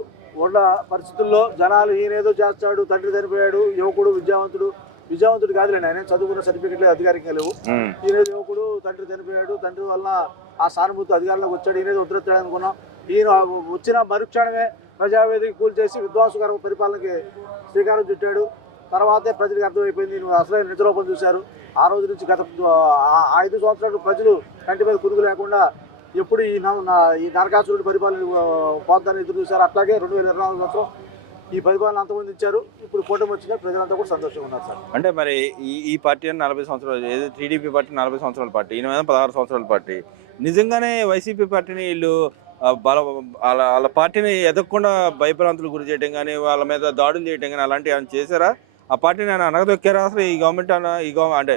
ఉన్న పరిస్థితుల్లో జనాలు ఈయనేదో చేస్తాడు, తండ్రి చనిపోయాడు, యువకుడు విద్యావంతుడు కాదులేండి, ఆయన చదువుకున్న సర్టిఫికెట్లు అధికారికంగా లేవు. ఈయనేదో యువకుడు, తండ్రి చనిపోయాడు, తండ్రి వల్ల ఆ సానుభూతి అధికారంలోకి వచ్చాడు, ఈయనేదో ఉద్ధరిస్తాడు అనుకున్నాం. ఈయన వచ్చిన మరుక్షణమే ప్రజావేదిక కూల్చేసి విధ్వంసకర పరిపాలనకి శ్రీకారం చుట్టాడు. తర్వాతే ప్రజలకు అర్థమైపోయింది నువ్వు అసలైన నిజరూపం చూశారు. ఆ రోజు నుంచి గత 5 సంవత్సరాలు ప్రజలు కంటి మీద కురుగు లేకుండా ఎప్పుడు ఈ నరకాసురుడి పరిపాలన పోతాన్ని ఎదురు చూశారు. అట్లాగే 2024 సంవత్సరం ఈ పరిపాలన అంతమంది ఇచ్చారు. ఇప్పుడు కూటమి వచ్చినా ప్రజలంతా కూడా సంతోషంగా ఉన్నారు సార్. అంటే మరి ఈ పార్టీ 40 సంవత్సరాలు, ఏదో టీడీపీ పార్టీ 40 సంవత్సరాల పార్టీ, ఈయన మీద 16 సంవత్సరాల పార్టీ. నిజంగానే వైసీపీ పార్టీని వీళ్ళు వాళ్ళ పార్టీని ఎదగకుండా భయభ్రాంతులు గురి చేయడం కానీ వాళ్ళ మీద దాడులు చేయడం కానీ అలాంటివి ఏమైనా చేశారా? ఆ పార్టీని ఆయన అనగదొక్కారా అసలు ఈ గవర్నమెంట్ అంటే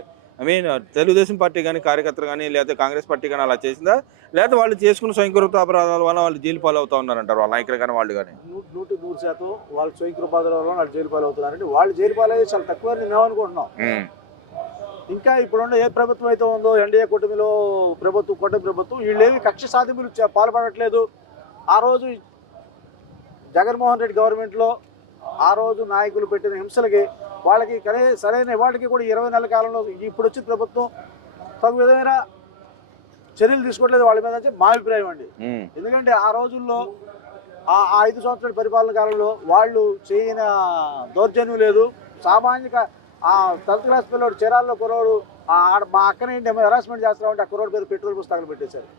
తెలుగుదేశం పార్టీ కానీ కార్యకర్తలు కానీ లేకపోతే కాంగ్రెస్ పార్టీ కానీ అలా చేసిందా, లేకపోతే వాళ్ళు చేసుకున్న స్వయంకృత అపరాధాల వల్ల వాళ్ళు జైలు పాలు అవుతా ఉన్నారంటారు వాళ్ళ నాయకులు కానీ వాళ్ళు కానీ? 100% వాళ్ళు స్వయంకృత అపరాధాల వల్ల వాళ్ళు జైలు పాలు అవుతున్నారంటే వాళ్ళు జైలు పాలు అయ్యేది చాలా తక్కువ మేము అనుకుంటున్నాం. ఇంకా ఇప్పుడున్న ఏ ప్రభుత్వం అయితే ఉందో ఎన్డీఏ కూటమిలో కూటమి ప్రభుత్వం వీళ్ళేమి కక్ష సాధింపులు పాల్పడట్లేదు. ఆ రోజు జగన్మోహన్ రెడ్డి గవర్నమెంట్లో ఆ రోజు నాయకులు పెట్టిన హింసలకి వాళ్ళకి సరైన వాటికి కూడా 20 నెలల కాలంలో ఇప్పుడు వచ్చిన ప్రభుత్వం తగు విధమైన చర్యలు తీసుకోవట్లేదు వాళ్ళ మీద అంటే మా అభిప్రాయం అండి. ఎందుకంటే ఆ రోజుల్లో ఆ 5 సంవత్సరాల పరిపాలన కాలంలో వాళ్ళు చేయని దౌర్జన్యం లేదు. సామాజిక ఆ 10th క్లాస్ పిల్లడు చీరాల్లో కుర్రోడు మా అక్కనేంటి హెరాస్మెంట్ చేస్తున్నామంటే ఆ కుర్రోడు మీద పెట్రోల్ పుస్తకాలు పెట్టేశారు.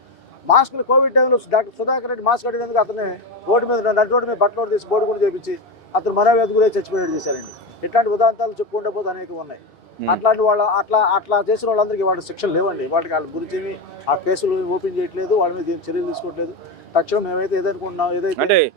మాస్కులు కోవిడ్ టైంలో డాక్టర్ సుధాకర్ రెడ్డి మాస్క్ అడిగినందుకు అతన్ని రోడ్డు మీద బట్టలు తీసి బోర్డు కూడా చేపించి అతను మరో గురే చచ్చిపోయేది చేశారండి. ఇట్లాంటి ఉదాంతాలు చెప్పుకుంటే పోతే అనేక ఉన్నాయి. అట్లాంటి అట్లా చేసిన వాళ్ళందరికీ వాళ్ళ శిక్షలు లేవండి. వాళ్ళ గురించి ఆ కేసులు ఓపెన్ చేయట్లేదు, వాళ్ళ మీద చర్యలు తీసుకోవట్లేదు. తక్షణం మేమైతే ఏదనుకుంటున్నాం, ఏదైతే